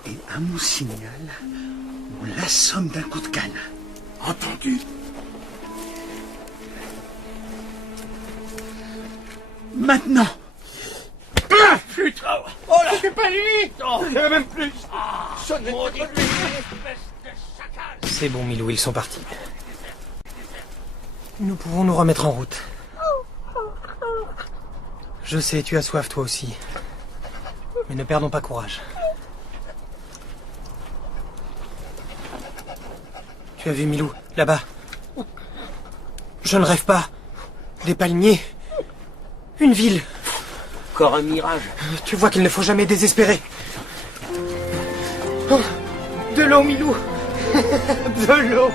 Et à mon signal, on l'assomme d'un coup de canne. Entendu. Maintenant. Ah, putain! Oh là! C'était pas lui! Oh, il y en a même plus! C'est bon, Milou, ils sont partis. Nous pouvons nous remettre en route. Je sais, tu as soif toi aussi. Mais ne perdons pas courage. Tu as vu Milou, là-bas? Je ne rêve pas. Des palmiers. Une ville. Encore un mirage. Tu vois qu'il ne faut jamais désespérer. Oh, de l'eau, Milou. De l'eau.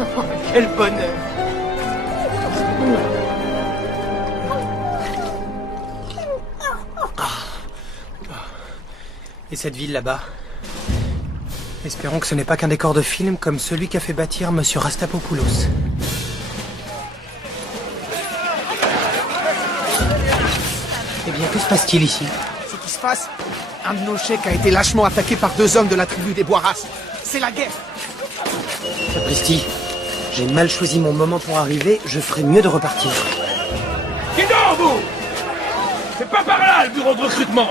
Oh, quel bonheur. Et cette ville là-bas? Espérons que ce n'est pas qu'un décor de film comme celui qu'a fait bâtir Monsieur Rastapopoulos. Eh bien, que se passe-t-il ici? Ce qui se passe, un de nos cheikhs a été lâchement attaqué par 2 hommes de la tribu des Boiras. C'est la guerre. Sapristi, j'ai mal choisi mon moment pour arriver, je ferais mieux de repartir. Qui donc, vous? C'est pas par là, le bureau de recrutement.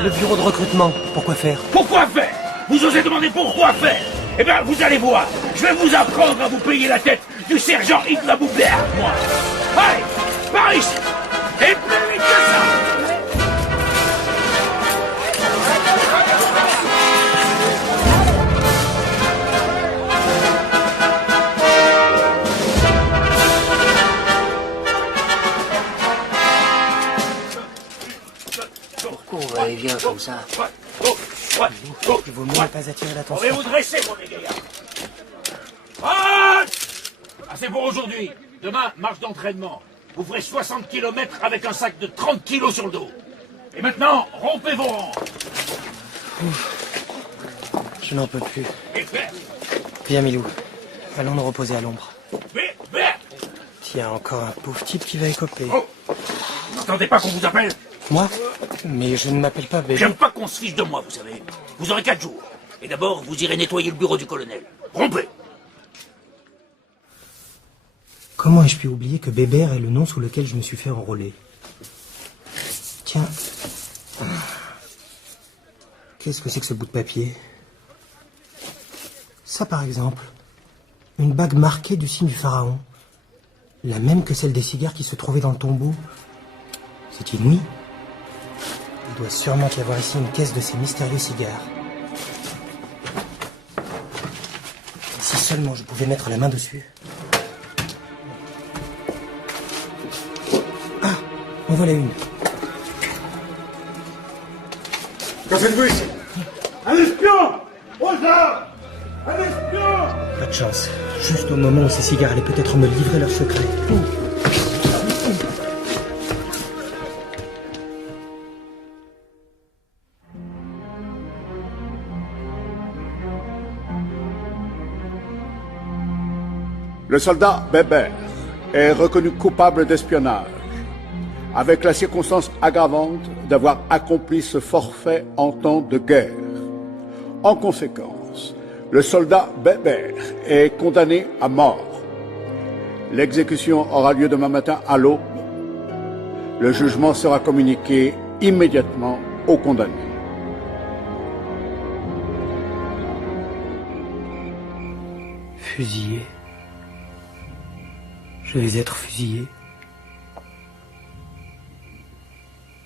Le bureau de recrutement, pourquoi faire? Pourquoi faire? Vous osez demander pourquoi faire? Eh bien, vous allez voir, je vais vous apprendre à vous payer la tête du sergent Hitler Boubert, moi. Allez, par ici. Et plus vite que ça. Pourquoi on va et vient comme ça? Il vaut mieux ne pas attirer On l'attention. va vous dresser, mon égayard. Ah, c'est pour aujourd'hui. Demain, marche d'entraînement. Vous ferez 60 km avec un sac de 30 kilos sur le dos. Et maintenant, rompez vos rangs. Je n'en peux plus. Et fait. Viens, Milou. Allons nous reposer à l'ombre. Vite, vite. Tiens, encore un pauvre type qui va écoper. Oh. Vous n'entendez pas qu'on vous appelle? Moi? Mais je ne m'appelle pas bébé. J'aime pas qu'on se fiche de moi, vous savez. Vous aurez 4 jours. Et d'abord, vous irez nettoyer le bureau du colonel. Rompez. Comment ai-je pu oublier que Bébert est le nom sous lequel je me suis fait enrôler? Tiens. Qu'est-ce que c'est que ce bout de papier? Ça, par exemple. Une bague marquée du signe du pharaon. La même que celle des cigares qui se trouvaient dans le tombeau. C'est inouï. Il doit sûrement y avoir ici une caisse de ces mystérieux cigares. Si seulement je pouvais mettre la main dessus. Ah, en voilà une. Que faites-vous ici? Un espion! Au hasard! Un espion! Pas de chance. Juste au moment où ces cigares allaient peut-être me livrer leur secret. Le soldat Bébert est reconnu coupable d'espionnage, avec la circonstance aggravante d'avoir accompli ce forfait en temps de guerre. En conséquence, le soldat Bébert est condamné à mort. L'exécution aura lieu demain matin à l'aube. Le jugement sera communiqué immédiatement aux condamnés. Fusillé. Je vais être fusillé.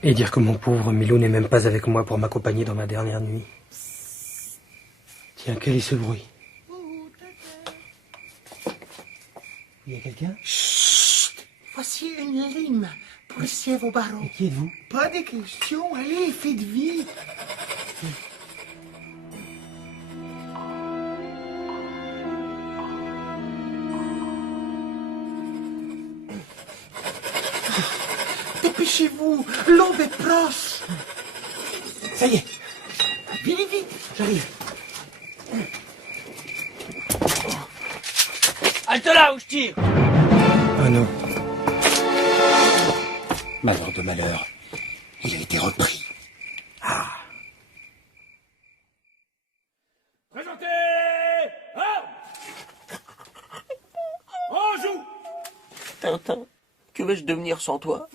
Et dire que mon pauvre Milou n'est même pas avec moi pour m'accompagner dans ma dernière nuit. Tiens, quel est ce bruit? Il y a quelqu'un? Chut! Voici une lime. Poussez vos barreaux. Et qui êtes-vous? Pas de questions. Allez, faites vite. Dépêchez-vous, l'aube est proche. Ça y est. Vite, vite. J'arrive. Halte là où je tire. Ah non. Malheur de malheur, il a été repris. Ah. Présentez. On joue. Tintin, que vais-je devenir sans toi?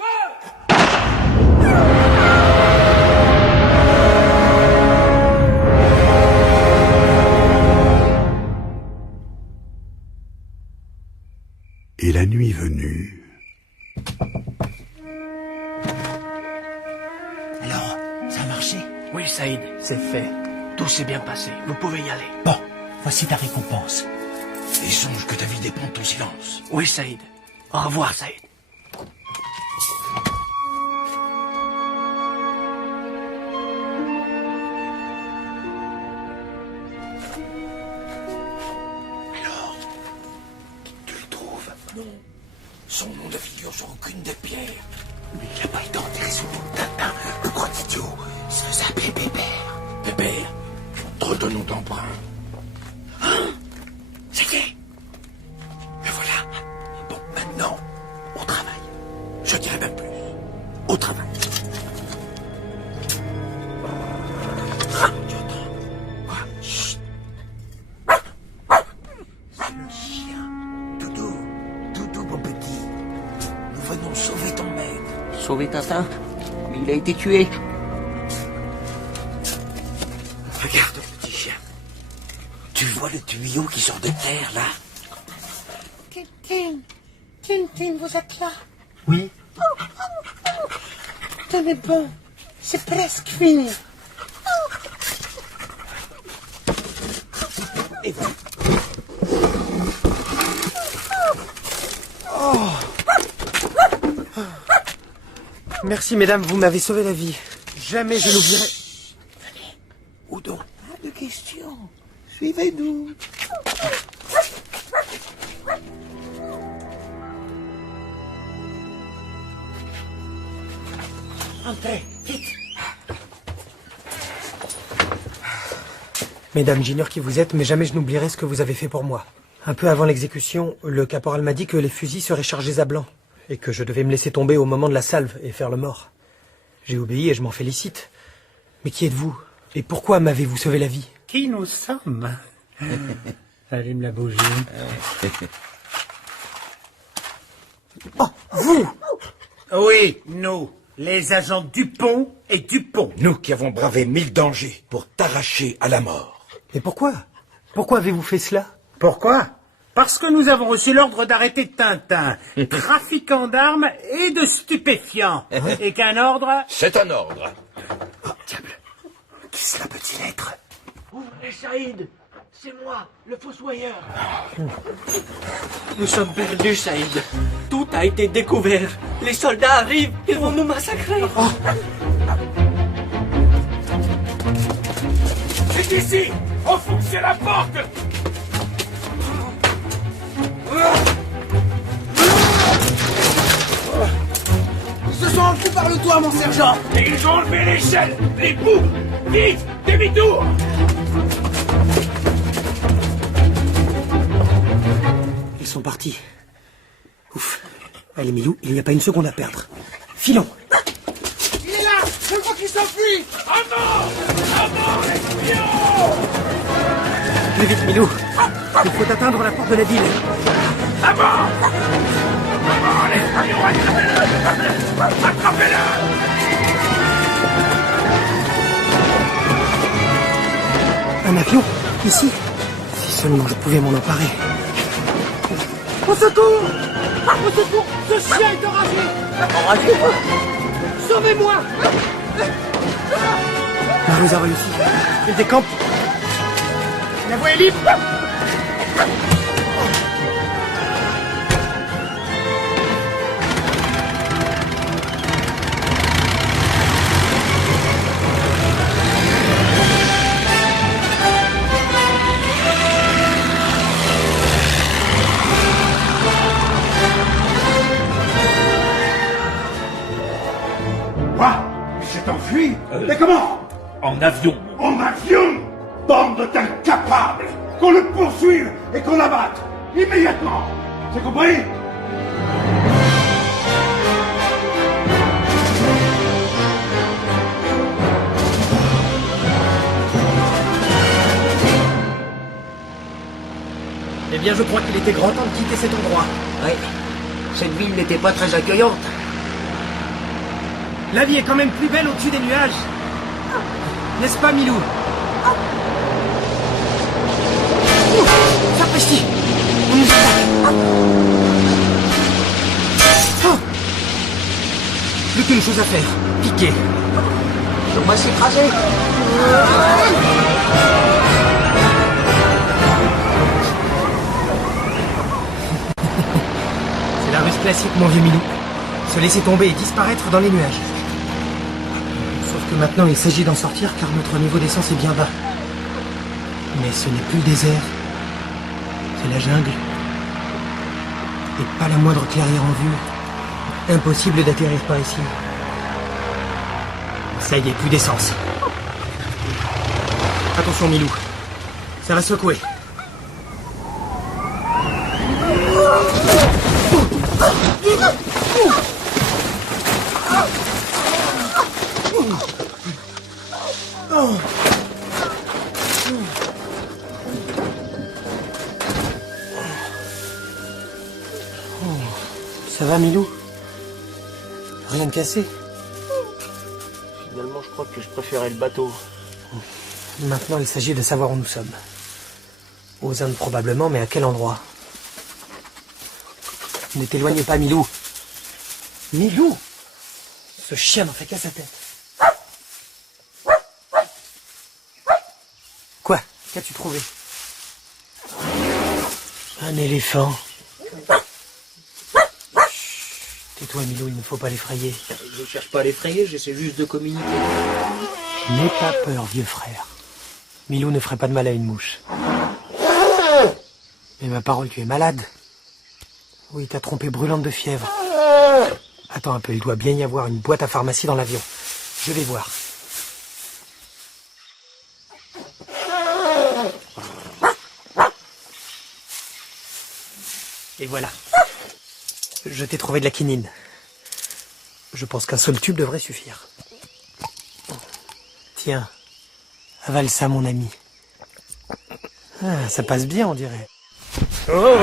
Et la nuit venue... Alors, ça a marché? Oui, Saïd, c'est fait. Tout s'est bien passé. Vous pouvez y aller. Bon, voici ta récompense. Et songe que ta vie dépend de ton silence. Oui, Saïd. Au revoir, Saïd. son nom de figure sur aucune des pierres. Mais il n'a pas été enterré sous le nom de Tintin. Le grand idiot, il se faisait appeler Bébert. Bébert, retenons d'emprunt. Hein? Ça y est. Me voilà. Bon, maintenant, au travail. Je dirais même plus. Au travail. Chut. C'est le chien. Doudou. Doudou, mon petit. Nous venons sauver ton maître. Sauver Tintin? Mais il a été tué. Regarde, petit chien. Tu vois le tuyau qui sort de terre, là? Tintin. Tintin, vous êtes là? Oui. Tenez bon. C'est presque fini. Et vous? Oh. Merci, mesdames, vous m'avez sauvé la vie. Jamais je n'oublierai... Venez. Où donc? Pas de questions. Suivez-nous. Entrez, vite. Mesdames, j'ignore qui vous êtes, mais jamais je n'oublierai ce que vous avez fait pour moi. Un peu avant l'exécution, le caporal m'a dit que les fusils seraient chargés à blanc, et que je devais me laisser tomber au moment de la salve et faire le mort. J'ai obéi et je m'en félicite. Mais qui êtes-vous? Et pourquoi m'avez-vous sauvé la vie? Qui nous sommes? Allume la bougie. Oh, vous! Oui, nous, les agents Dupont et Dupont. Nous qui avons bravé 1000 dangers pour t'arracher à la mort. Mais pourquoi? Pourquoi avez-vous fait cela? Pourquoi? Parce que nous avons reçu l'ordre d'arrêter Tintin, trafiquant d'armes et de stupéfiants. Et qu'un ordre... C'est un ordre. Oh, diable. Qui cela peut-il être? Ouvrez, Saïd. C'est moi, le fossoyeur. Nous sommes perdus, Saïd. Tout a été découvert. Les soldats arrivent. Ils vont nous massacrer. Oh. C'est ici. Enfoncez la porte. Ils se sont enfuis par le toit, mon sergent. Et ils ont enlevé l'échelle, les bouts. Vite, demi-tour. Ils sont partis. Ouf. Allez, Milou, il n'y a pas une seconde à perdre. Filons. Il est là. Je crois qu'il s'enfuit. À mort. À mort, l'espion. Plus vite, Milou. Il faut atteindre la porte de la ville. À mort. À mort, l'espion. Attrapez-le. Attrapez-le. Un avion? Ici? Si seulement je pouvais m'en emparer. Au secours! Au secours! Ce chien est enragé! Enragé? Sauvez-moi! La ruse a réussi. Il décampe. La voie est libre! Quoi? Il s'est enfui? Mais comment? En avion. En avion? Bande d'incapables! Qu'on le poursuive et qu'on l'abatte! Immédiatement! C'est compris? Eh bien, je crois qu'il était grand temps de quitter cet endroit. Oui. Cette ville n'était pas très accueillante. La vie est quand même plus belle au-dessus des nuages. N'est-ce pas, Milou? Sapristi! On nous attaque! Oh! Plus qu'une chose à faire. Piquer. On va s'écraser. C'est la ruse classique, mon vieux Milou. Se laisser tomber et disparaître dans les nuages. Sauf que maintenant, il s'agit d'en sortir car notre niveau d'essence est bien bas. Mais ce n'est plus le désert. C'est la jungle. Et pas la moindre clairière en vue. Impossible d'atterrir par ici. Ça y est, plus d'essence. Attention, Milou. Ça va secouer. Ça va, Milou? Rien de cassé? Finalement, je crois que je préférais le bateau. Maintenant, il s'agit de savoir où nous sommes. Aux Indes probablement, mais à quel endroit? Ne t'éloigne pas, Milou. Milou! Ce chien n'en fait qu'à sa tête. Quoi? Qu'as-tu trouvé? Un éléphant. Tais-toi, Milou, il ne faut pas l'effrayer. Je cherche pas à l'effrayer, j'essaie juste de communiquer. N'aie pas peur, vieux frère. Milou ne ferait pas de mal à une mouche. Mais ma parole, tu es malade. Oui, t'as trompé brûlante de fièvre. Attends un peu, il doit bien y avoir une boîte à pharmacie dans l'avion. Je vais voir. Et voilà. Je t'ai trouvé de la quinine. Je pense qu'un seul tube devrait suffire. Tiens, avale ça, mon ami. Ah, ça passe bien, on dirait. Oh!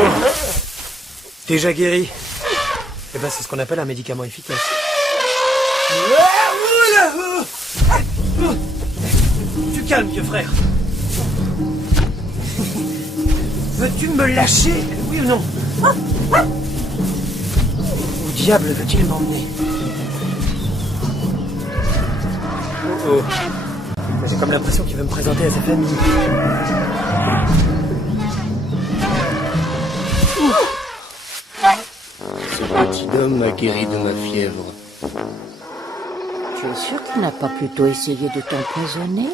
Déjà guéri. Eh ben, c'est ce qu'on appelle un médicament efficace. Tu calmes, vieux frère. Veux-tu me lâcher, oui ou non? Où diable veut-il m'emmener? Oh. J'ai comme l'impression qu'il veut me présenter à sa famille. Ce petit homme m'a guéri de ma fièvre. Tu es sûr qu'il n'a pas plutôt essayé de t'empoisonner?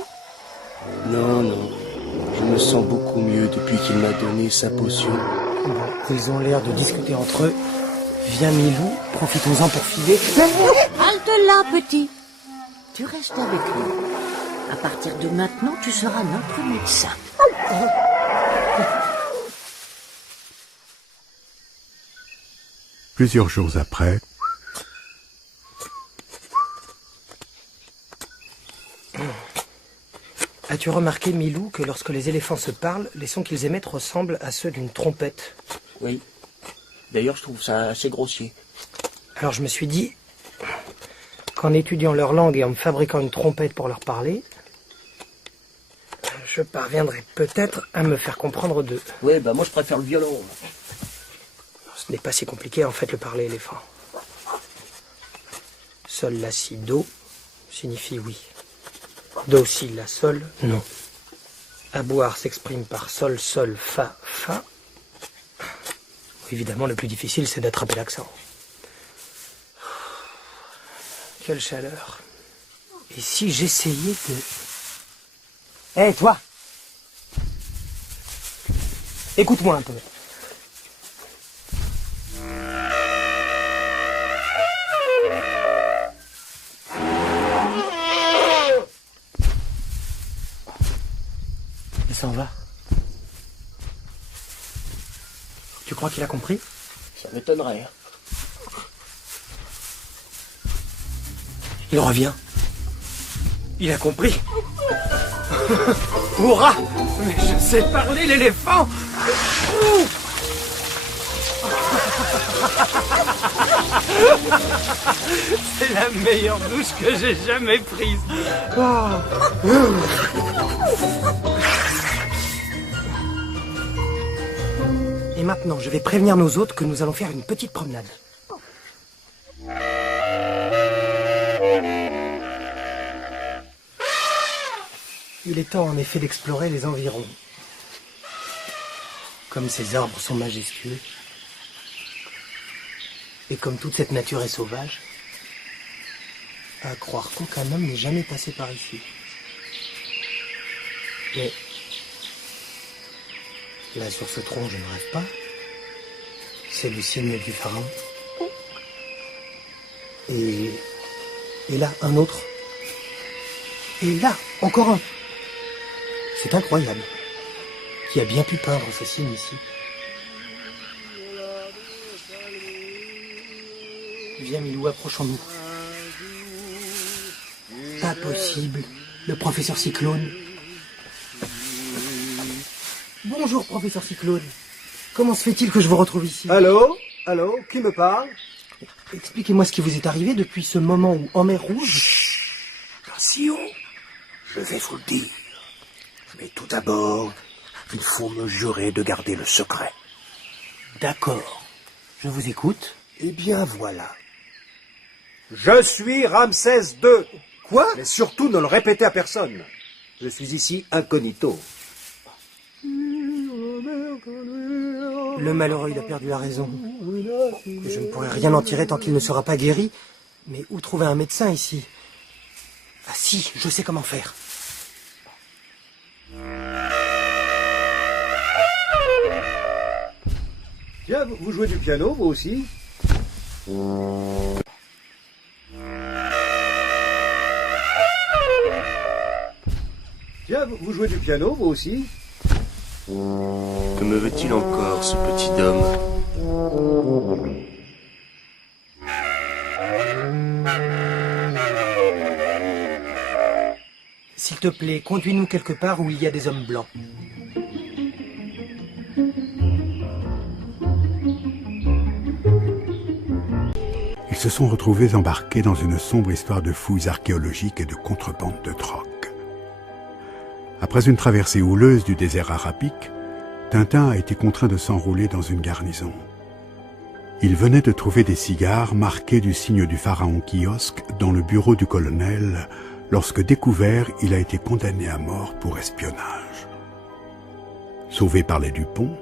Non, non. Je me sens beaucoup mieux depuis qu'il m'a donné sa potion. Bon, ils ont l'air de discuter entre eux. Viens, Milou, profitons-en pour filer. Halte là, petit. Tu restes avec nous. À partir de maintenant, tu seras notre médecin. Plusieurs jours après, as-tu remarqué, Milou, que lorsque les éléphants se parlent, les sons qu'ils émettent ressemblent à ceux d'une trompette? Oui. D'ailleurs, je trouve ça assez grossier. Alors je me suis dit qu'en étudiant leur langue et en me fabriquant une trompette pour leur parler, je parviendrai peut-être à me faire comprendre d'eux. Oui, bah moi je préfère le violon. Ce n'est pas si compliqué en fait le parler éléphant. Sol, la, si, do signifie oui. Do, si, la, sol, non. À boire s'exprime par sol, sol, fa, fa. Évidemment, le plus difficile, c'est d'attraper l'accent. Quelle chaleur. Et si j'essayais de... Hé, toi! Écoute-moi un peu. Il s'en va. Tu crois qu'il a compris? Ça m'étonnerait. Il revient. Il a compris. Hurrah! Mais je sais parler, l'éléphant! C'est la meilleure douche que j'ai jamais prise. Et maintenant, je vais prévenir nos hôtes que nous allons faire une petite promenade. Il est temps en effet d'explorer les environs. Comme ces arbres sont majestueux, et comme toute cette nature est sauvage, à croire qu'aucun homme n'est jamais passé par ici. Mais là, sur ce tronc, je ne rêve pas. C'est le signe du pharaon. Et là, un autre. Et là, encore un. C'est incroyable. Qui a bien pu peindre ce signe ici? Viens, Milou, approchons-nous. Pas possible. Le professeur Cyclone. Bonjour, professeur Cyclone. Comment se fait-il que je vous retrouve ici? Allô? Allô? Qui me parle? Expliquez-moi ce qui vous est arrivé depuis ce moment où, en mer Rouge... Attention, je vais vous le dire. Mais tout d'abord, il faut me jurer de garder le secret. D'accord. Je vous écoute. Eh bien, voilà. Je suis Ramsès II. Quoi? Mais surtout, ne le répétez à personne. Je suis ici incognito. Le malheureux, il a perdu la raison. Je ne pourrai rien en tirer tant qu'il ne sera pas guéri. Mais où trouver un médecin ici? Ah si, je sais comment faire. Tiens, vous jouez du piano, vous aussi? Tiens, vous jouez du piano, vous aussi? Que me veut-il encore, ce petit homme? S'il te plaît, conduis-nous quelque part où il y a des hommes blancs. Ils se sont retrouvés embarqués dans une sombre histoire de fouilles archéologiques et de contrebande de drogue. Après une traversée houleuse du désert arabique, Tintin a été contraint de s'enrouler dans une garnison. Il venait de trouver des cigares marqués du signe du pharaon Kiosque dans le bureau du colonel. Lorsque découvert, il a été condamné à mort pour espionnage. Sauvé par les Dupont,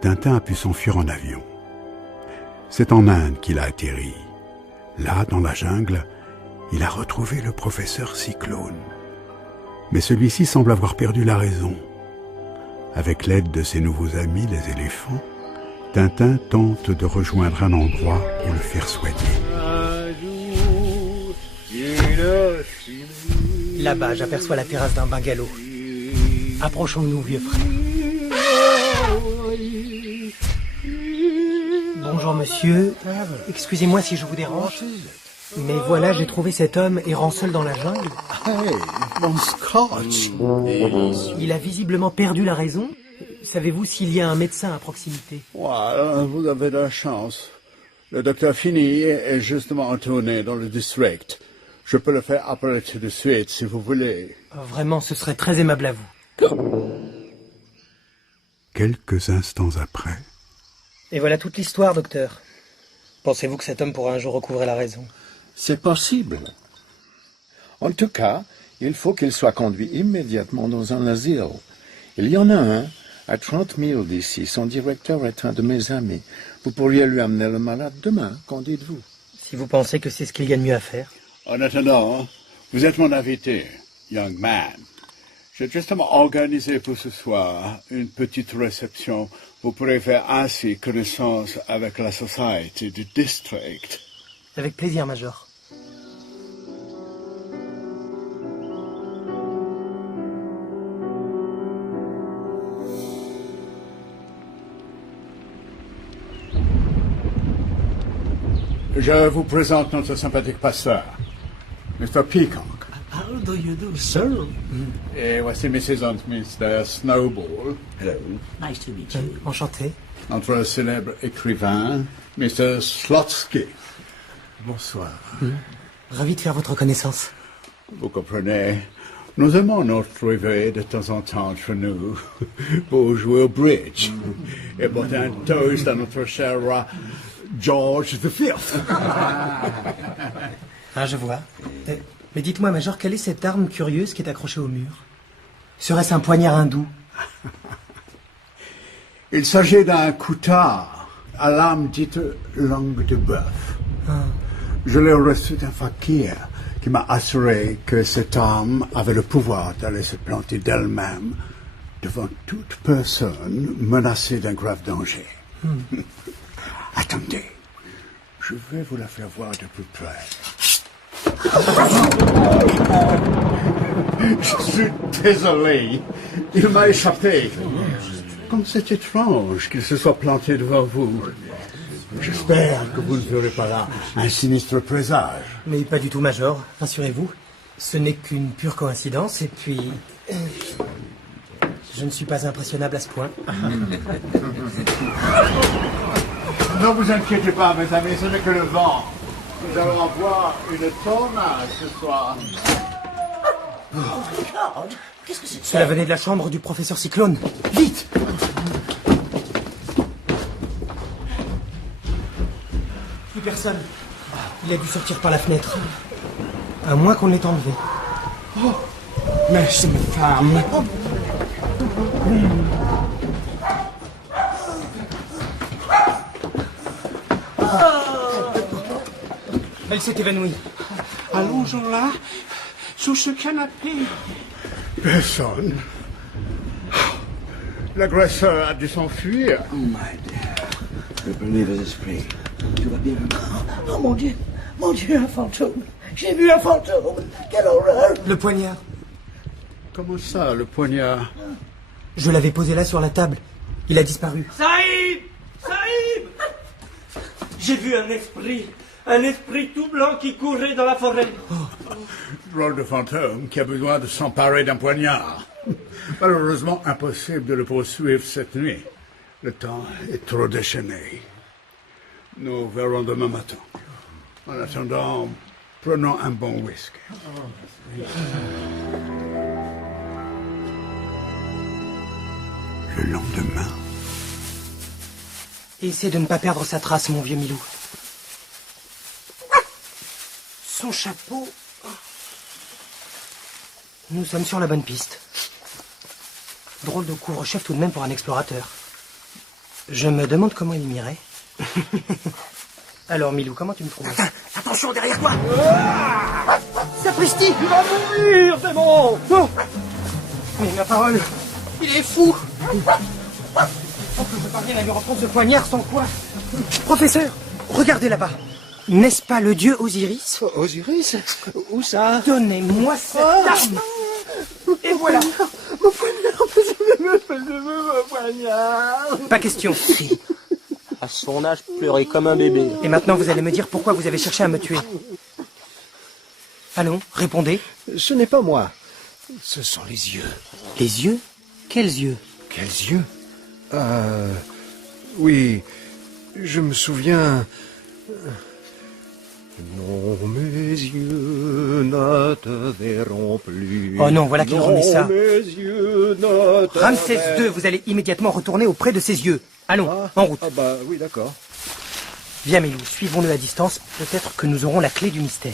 Tintin a pu s'enfuir en avion. C'est en Inde qu'il a atterri. Là, dans la jungle, il a retrouvé le professeur Cyclone. Mais celui-ci semble avoir perdu la raison. Avec l'aide de ses nouveaux amis, les éléphants, Tintin tente de rejoindre un endroit pour le faire soigner. Là-bas, j'aperçois la terrasse d'un bungalow. Approchons-nous, vieux frère. Bonjour, monsieur. Excusez-moi si je vous dérange. Mais voilà, j'ai trouvé cet homme errant seul dans la jungle. Hey, mon scotch. Il a visiblement perdu la raison. Savez-vous s'il y a un médecin à proximité? Well, vous avez de la chance. Le docteur Finney est justement en tournée dans le district. Je peux le faire appeler tout de suite, si vous voulez. Vraiment, ce serait très aimable à vous. Quelques instants après... Et voilà toute l'histoire, docteur. Pensez-vous que cet homme pourra un jour recouvrer la raison? C'est possible. En tout cas, il faut qu'il soit conduit immédiatement dans un asile. Il y en a un à 30 milles d'ici. Son directeur est un de mes amis. Vous pourriez lui amener le malade demain, qu'en dites-vous? Si vous pensez que c'est ce qu'il y a de mieux à faire. En attendant, vous êtes mon invité, young man. J'ai justement organisé pour ce soir une petite réception. Vous pourrez faire ainsi connaissance avec la société du district. Avec plaisir, Major. Je vous présente notre sympathique pasteur, Mr. Peacock. How do you do, sir? Et voici Mrs. and Mr. Snowball. Hello. Nice to meet you. Enchanté. Notre célèbre écrivain, Mr. Slotsky. Bonsoir. Ravi de faire votre connaissance. Vous comprenez, nous aimons notre arrivée de temps en temps entre nous pour jouer au bridge et porter un toast à notre cher roi George V. Ah, je vois. Mais dites-moi, Major, quelle est cette arme curieuse qui est accrochée au mur? Serait-ce un poignard hindou? Il s'agit d'un coutard à lame dite langue de bœuf. Je l'ai reçu d'un fakir qui m'a assuré que cette arme avait le pouvoir d'aller se planter d'elle-même devant toute personne menacée d'un grave danger. Attendez. Je vais vous la faire voir de plus près. Je suis désolé. Il m'a échappé. Comme c'est étrange qu'il se soit planté devant vous. J'espère que vous ne verrez pas là un sinistre présage. Mais pas du tout, Major, rassurez-vous. Ce n'est qu'une pure coïncidence, et puis... je ne suis pas impressionnable à ce point. Ne vous inquiétez pas, mes amis, ce n'est que le vent. Nous allons avoir une tornade ce soir. Qu'est-ce que c'est? Cela venait de la chambre du professeur Cyclone. Vite! Plus personne. Il a dû sortir par la fenêtre. À moins qu'on l'ait enlevé. Oh, mais c'est une femme. Elle s'est évanouie. Allongeons-la sous ce canapé. Personne. L'agresseur a dû s'enfuir. Oh, my dear. Je believe les esprits. Tout va bien. Oh, mon Dieu, un fantôme. J'ai vu un fantôme. Quelle horreur. Le poignard. Comment ça, le poignard? Je l'avais posé là sur la table. Il a disparu. Saïd! Saïd! J'ai vu un esprit tout blanc qui courait dans la forêt. Drôle de fantôme qui a besoin de s'emparer d'un poignard. Malheureusement, impossible de le poursuivre cette nuit. Le temps est trop déchaîné. Nous verrons demain matin. En attendant, prenons un bon whisky. Le lendemain... Essaie de ne pas perdre sa trace, mon vieux Milou. Son chapeau... Nous sommes sur la bonne piste. Drôle de couvre-chef tout de même pour un explorateur. Je me demande comment il m'irait. Alors, Milou, comment tu me trouves? Attention, derrière toi. Sapristi! Il va mourir, démon! Oh. Mais ma parole, il est fou! On peut pas rien à lui reprendre ce poignard sans quoi? Professeur, regardez là-bas. N'est-ce pas le dieu Osiris? Osiris? Où ça? Donnez-moi cette arme! Et voilà! Mon poignard! Pas question. À son âge, pleurer comme un bébé. Et maintenant, vous allez me dire pourquoi vous avez cherché à me tuer. Allons, répondez. Ce n'est pas moi. Ce sont les yeux. Les yeux? Quels yeux? Quels yeux? Oui, je me souviens... Non, mes yeux ne te verront plus. Oh non, voilà qu'il remet ça. Mes yeux ne te Ramsès II, vous allez immédiatement retourner auprès de ses yeux. Allons, en route. Ah bah oui, d'accord. Viens, Milou, suivons-le à distance. Peut-être que nous aurons la clé du mystère.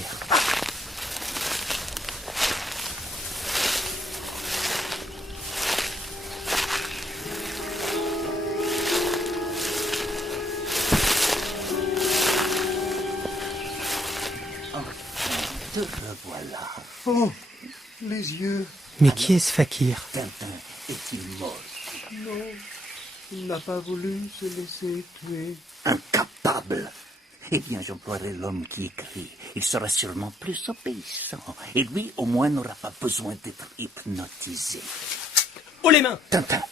Te voilà. Oh, les yeux. Mais qui est ce fakir? Tintin est-il mort? Non, il n'a pas voulu se laisser tuer. Incapable. Eh bien, j'emploierai l'homme qui écrit. Il sera sûrement plus obéissant. Et lui, au moins, n'aura pas besoin d'être hypnotisé. Haut les mains! Tintin.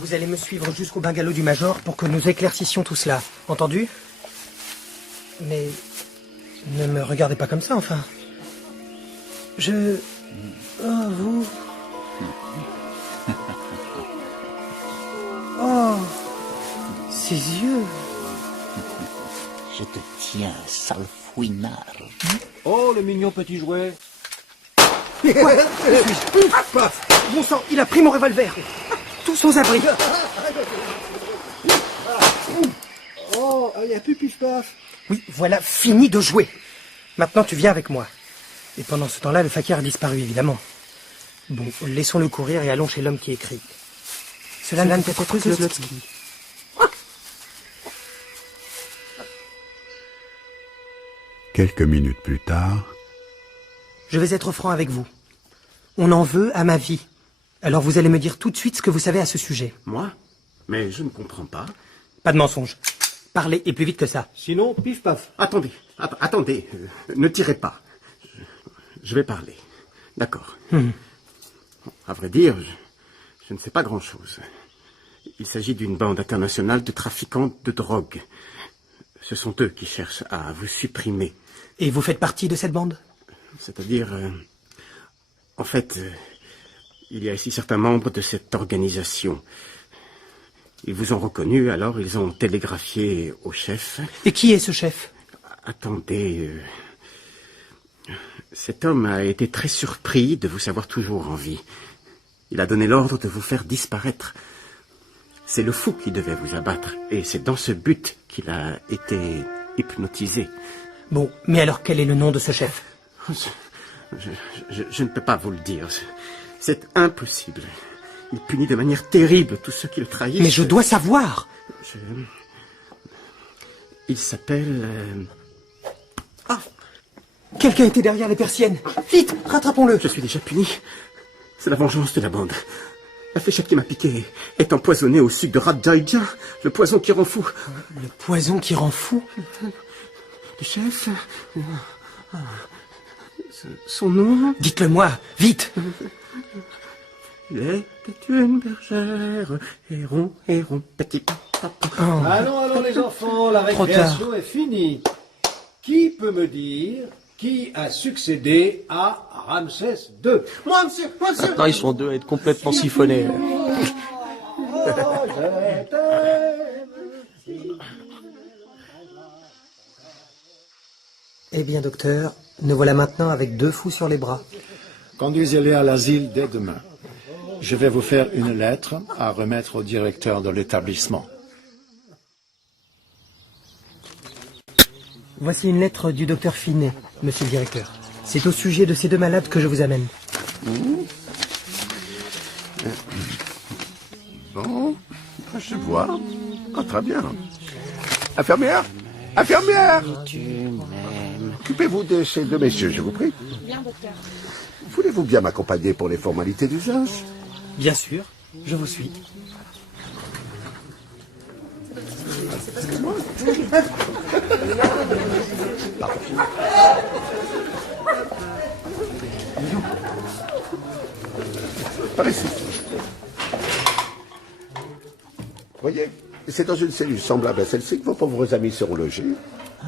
Vous allez me suivre jusqu'au bungalow du Major pour que nous éclaircissions tout cela. Entendu? Mais... ne me regardez pas comme ça, enfin. Oh, vous... Oh, ses yeux. Je te tiens, sale fouinard. Oh, le mignon petit jouet. Quoi? Bon sang, il a pris mon revolver. Tous sans abri. Oh, il n'y a plus pif-paf. Oui, voilà, fini de jouer. Maintenant, tu viens avec moi. Et pendant ce temps-là, le fakir a disparu, évidemment. Bon, laissons-le courir et allons chez l'homme qui écrit. Cela ne peut être que Zlotsky. Quelques minutes plus tard... Je vais être franc avec vous. On en veut à ma vie. Alors vous allez me dire tout de suite ce que vous savez à ce sujet. Moi? Mais je ne comprends pas. Pas de mensonge. Parlez, et plus vite que ça. Sinon, pif paf. Attendez, attendez, ne tirez pas. Je vais parler. D'accord. À vrai dire, je ne sais pas grand-chose. Il s'agit d'une bande internationale de trafiquants de drogue. Ce sont eux qui cherchent à vous supprimer. Et vous faites partie de cette bande? C'est-à-dire... en fait, il y a ici certains membres de cette organisation. Ils vous ont reconnu, alors ils ont télégraphié au chef. Et qui est ce chef? Attendez... Cet homme a été très surpris de vous savoir toujours en vie. Il a donné l'ordre de vous faire disparaître. C'est le fou qui devait vous abattre, et c'est dans ce but qu'il a été hypnotisé. Bon, mais alors quel est le nom de ce chef? Je ne peux pas vous le dire. C'est impossible. Il punit de manière terrible tous ceux qui le trahissent. Mais je dois savoir. Il s'appelle... Quelqu'un était derrière les persiennes. Vite, rattrapons-le. Je suis déjà puni. C'est la vengeance de la bande. La fléchette qui m'a piqué est empoisonnée au sucre de Radjaïdja, le poison qui rend fou. Le poison qui rend fou? Le chef... Son nom... Dites-le-moi, vite. Il était une bergère, héron, petit papa. Oh. Allons, les enfants, la récréation est finie. Qui peut me dire qui a succédé à Ramsès II? Moi, monsieur. Attends, ils sont deux à être complètement siphonnés. Eh bien, docteur, nous voilà maintenant avec 2 fous sur les bras. Conduisez-les à l'asile dès demain. Je vais vous faire une lettre à remettre au directeur de l'établissement. Voici une lettre du docteur Finet, monsieur le directeur. C'est au sujet de ces 2 malades que je vous amène. Bon, je vois. Ah, très bien. Infirmière? Infirmière! Occupez-vous de ces 2 messieurs, je vous prie. Bien, docteur. Voulez-vous bien m'accompagner pour les formalités d'usage? Bien sûr, je vous suis. Par ici. Voyez, c'est dans une cellule semblable à celle-ci que vos pauvres amis seront logés. Ah,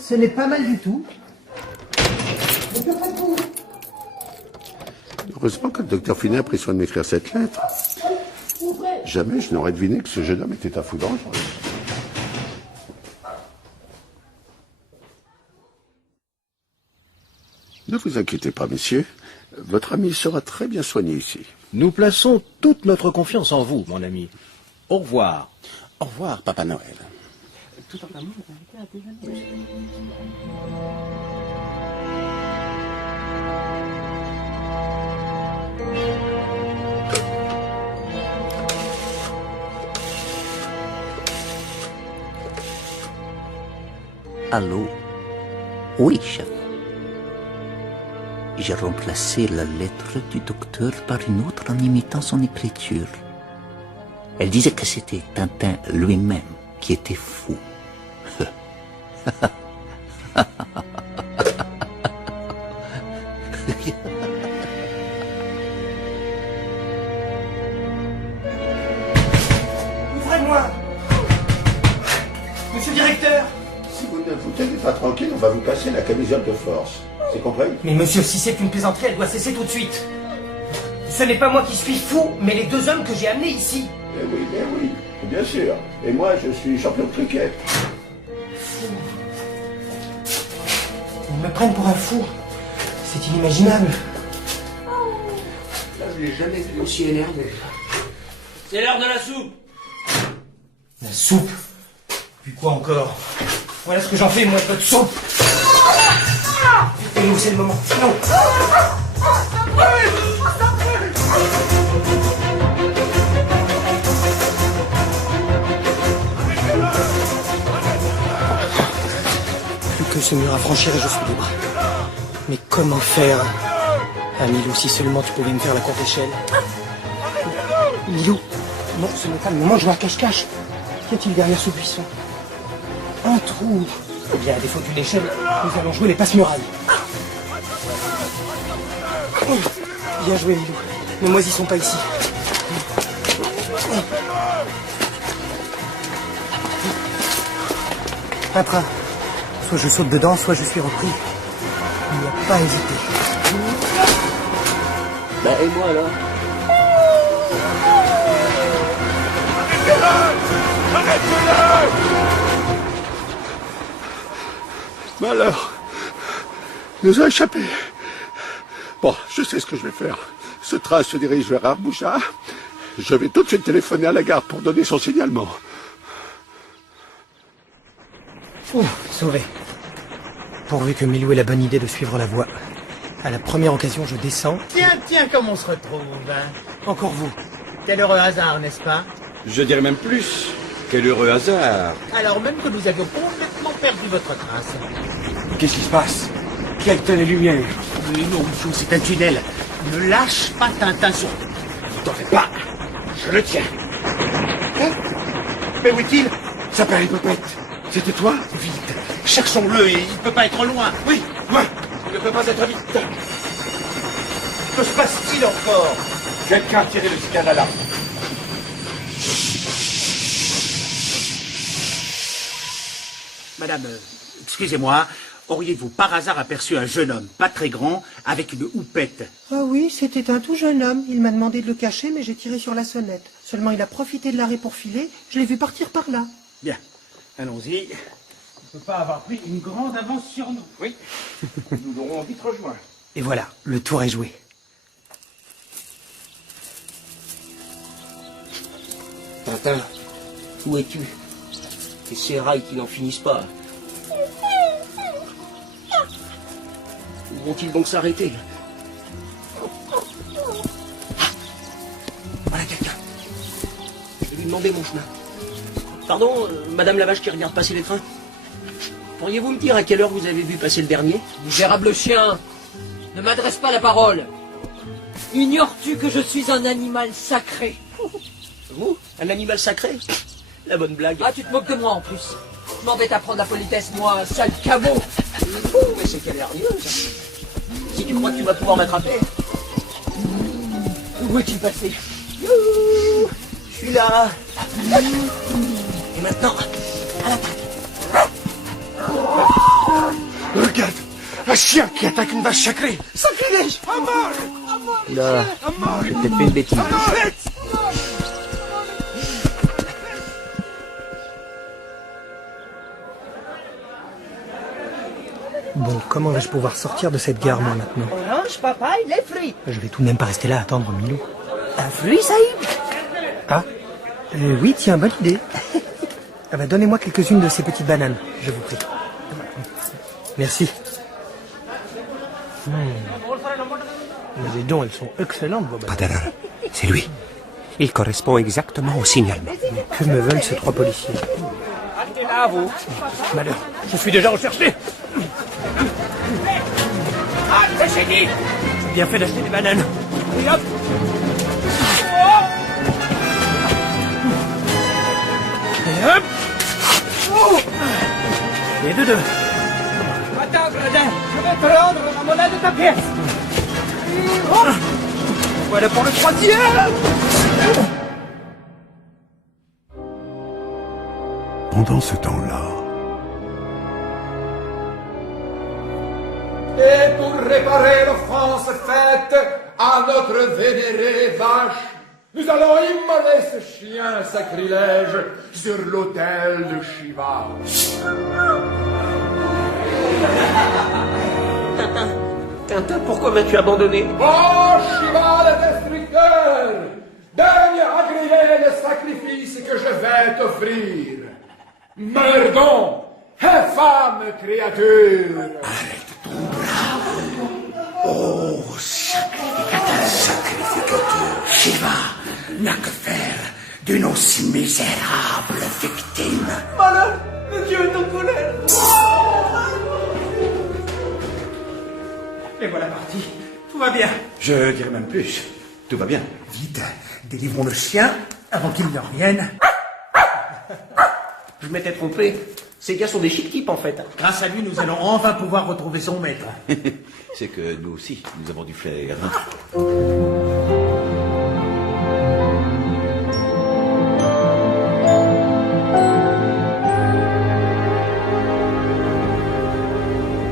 ce n'est pas mal du tout. Heureusement que le docteur Finet a pris soin de m'écrire cette lettre. Jamais je n'aurais deviné que ce jeune homme était un fou dangereux. Ne vous inquiétez pas, messieurs. Votre ami sera très bien soigné ici. Nous plaçons toute notre confiance en vous, mon ami. Au revoir. Au revoir, Papa Noël. Tout en amour, on a invité à déjeuner. Allô? Oui, chef. J'ai remplacé la lettre du docteur par une autre en imitant son écriture. Elle disait que c'était Tintin lui-même qui était fou. Ouvrez-moi! Monsieur le directeur! Si vous ne vous tenez pas tranquille, on va vous passer la camisole de force. C'est compris? Mais monsieur, si c'est une plaisanterie, elle doit cesser tout de suite. Ce n'est pas moi qui suis fou, mais les 2 hommes que j'ai amenés ici. Eh oui, bien sûr. Et moi, je suis champion de cricket. Fou. Ils me prennent pour un fou. C'est inimaginable. Là, je l'ai jamais vu aussi énervé. C'est l'heure de la soupe. La soupe? Puis quoi encore? Voilà ce que j'en fais, moi, de votre soupe. Et nous, c'est le moment. Non. Plus que ce mur à franchir et je suis libre. Mais comment faire? Ah, Milou, si seulement tu pouvais me faire la courte échelle. Milou, non, ce n'est pas le moment de jouer à cache-cache. Qu'y a-t-il derrière ce buisson? Un trou. Eh bien, à défaut d'une échelle, nous allons jouer les passe-murailles. Bien joué, Milou. Ne moisissons pas ici. Un train. Soit je saute dedans, soit je suis repris. Il n'y a pas à hésiter. Bah, et moi alors? Arrêtez-le! Malheur nous a échappé. Bon, je sais ce que je vais faire. Ce train se dirige vers Arboucha. Je vais tout de suite téléphoner à la gare pour donner son signalement. Sauvé. Pourvu que Milou ait la bonne idée de suivre la voie. À la première occasion, je descends. Tiens, comme on se retrouve, hein. Encore vous. Quel heureux hasard, n'est-ce pas? Je dirais même plus. Quel heureux hasard. Alors même que nous avions complètement perdu votre trace. Qu'est-ce qui se passe? Quelle telle lumière? Mais non, Michou, c'est un tunnel. Ne lâche pas Tintin sur... T'en fais pas. Je le tiens. Hein? Mais où est-il? Ça paraît Popette. C'était toi? Vite, cherchons-le, il peut pas être loin. Oui, loin. Il ne peut pas être vite. Que se passe-t-il encore? Quelqu'un a tiré le cigare d'alarme. Madame, excusez-moi, auriez-vous par hasard aperçu un jeune homme, pas très grand, avec une houppette? Ah oui, c'était un tout jeune homme. Il m'a demandé de le cacher, mais j'ai tiré sur la sonnette. Seulement, il a profité de l'arrêt pour filer. Je l'ai vu partir par là. Bien, allons-y. On ne peut pas avoir pris une grande avance sur nous. Oui, nous l'aurons vite rejoint. Et voilà, le tour est joué. Tintin, où es-tu? Et ces rails qui n'en finissent pas. Où vont-ils donc s'arrêter? Voilà quelqu'un. Je vais lui demander mon chemin. Pardon, Madame la Vache qui regarde passer les trains. Pourriez-vous me dire à quelle heure vous avez vu passer le dernier? Misérable chien, ne m'adresse pas la parole. Ignores-tu que je suis un animal sacré? Vous? Un animal sacré? La bonne blague. Ah, tu te moques de moi en plus. Je m'embête à prendre la politesse, moi, sale cabot. Mais c'est qu'elle est hargneuse. Si tu crois que tu vas pouvoir m'attraper. Où es-tu passé? Je suis là. Et maintenant, à l'attaque. Regarde, un chien qui attaque une vache sacrée. Sacrilège! À mort! Là, j'ai peut-être fait une bêtise. Bon, comment vais-je pouvoir sortir de cette gare, moi, maintenant? Orange, papaye, les fruits. Je vais tout de même pas rester là à attendre Milou. Un fruit, Saïd? Ah, oui, tiens, bonne idée. Ah bah, donnez-moi quelques-unes de ces petites bananes, je vous prie. Merci. Mais dis donc, elles sont excellentes, vos bananes. Pas d'erreur, c'est lui. Il correspond exactement au signalement. Mais que me veulent ces trois policiers? Restez là, vous. Malheur. Je suis déjà recherché. Ah, j'ai dit. Bien fait d'acheter des bananes. Et hop. Et hop. Et de deux. Attends, Gredin, je vais te rendre la monnaie de ta pièce. Oh. Voilà pour le troisième. Pendant ce temps-là, Et pour réparer l'offense faite à notre vénérée vache, nous allons immoler ce chien sacrilège sur l'autel de Shiva. Tintin, pourquoi m'as-tu abandonné? Oh Shiva le destructeur, daigne agréer le sacrifice que je vais t'offrir. Meurs donc, infâme créature. Oh, sacrificateur, Shiva n'a que faire d'une aussi misérable victime. Malheur, le dieu est en colère. Et voilà parti. Tout va bien. Je dirais même plus. Tout va bien. Vite, délivrons le chien avant qu'il ne revienne. Je m'étais trompé. Ces gars sont des shit-keep en fait. Grâce à lui, nous allons enfin pouvoir retrouver son maître. C'est que nous aussi, nous avons du flair.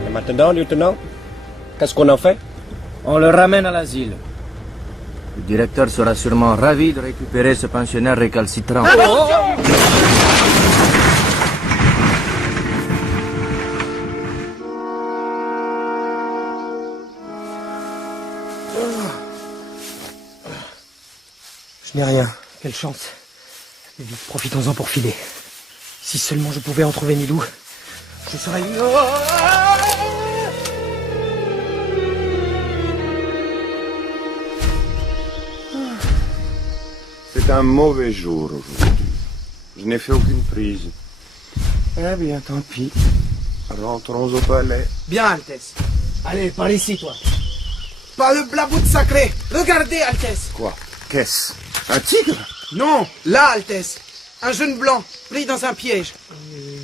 Et maintenant, lieutenant, qu'est-ce qu'on en fait? On le ramène à l'asile. Le directeur sera sûrement ravi de récupérer ce pensionnaire récalcitrant. Je n'ai rien. Quelle chance. Vite, profitons-en pour filer. Si seulement je pouvais retrouver Milou, je serais... C'est un mauvais jour aujourd'hui. Je n'ai fait aucune prise. Eh bien, tant pis. Rentrons au palais. Bien, Altesse. Allez, par ici, toi. Pas le blabout sacré. Regardez, Altesse. Quoi? Qu'est-ce? Un tigre? Non, là, Altesse. Un jeune blanc, pris dans un piège.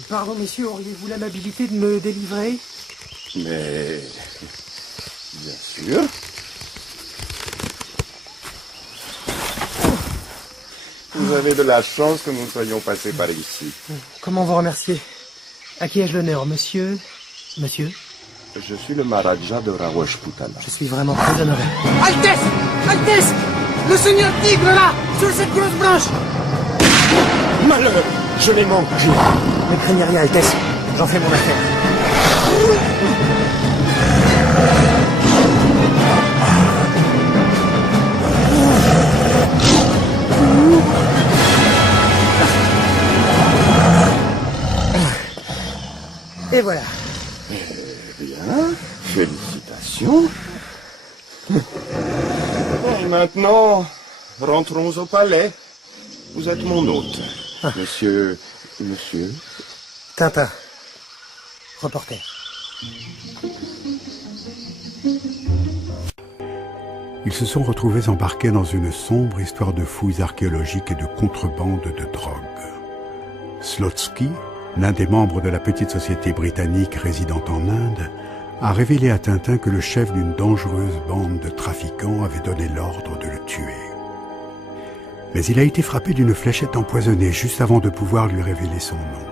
Pardon, messieurs, auriez-vous l'amabilité de me délivrer? Mais... bien sûr. Vous avez de la chance que nous soyons passés par ici. Comment vous remercier? À qui ai-je l'honneur, monsieur? Monsieur? Je suis le Maharaja de Rawajputana. Je suis vraiment très honoré. Altesse! Altesse! Le seigneur tigre, là! Sur cette grosse branche! Malheur! Je l'ai manqué. Ne craignez rien, Altesse. J'en fais mon affaire. Et voilà. Eh bien, félicitations. Et maintenant, rentrons au palais. Vous êtes mon hôte. Monsieur... Tintin. Reporter. Ils se sont retrouvés embarqués dans une sombre histoire de fouilles archéologiques et de contrebande de drogue. Slotsky, l'un des membres de la petite société britannique résidant en Inde, a révélé à Tintin que le chef d'une dangereuse bande de trafiquants avait donné l'ordre de le tuer. Mais il a été frappé d'une fléchette empoisonnée juste avant de pouvoir lui révéler son nom.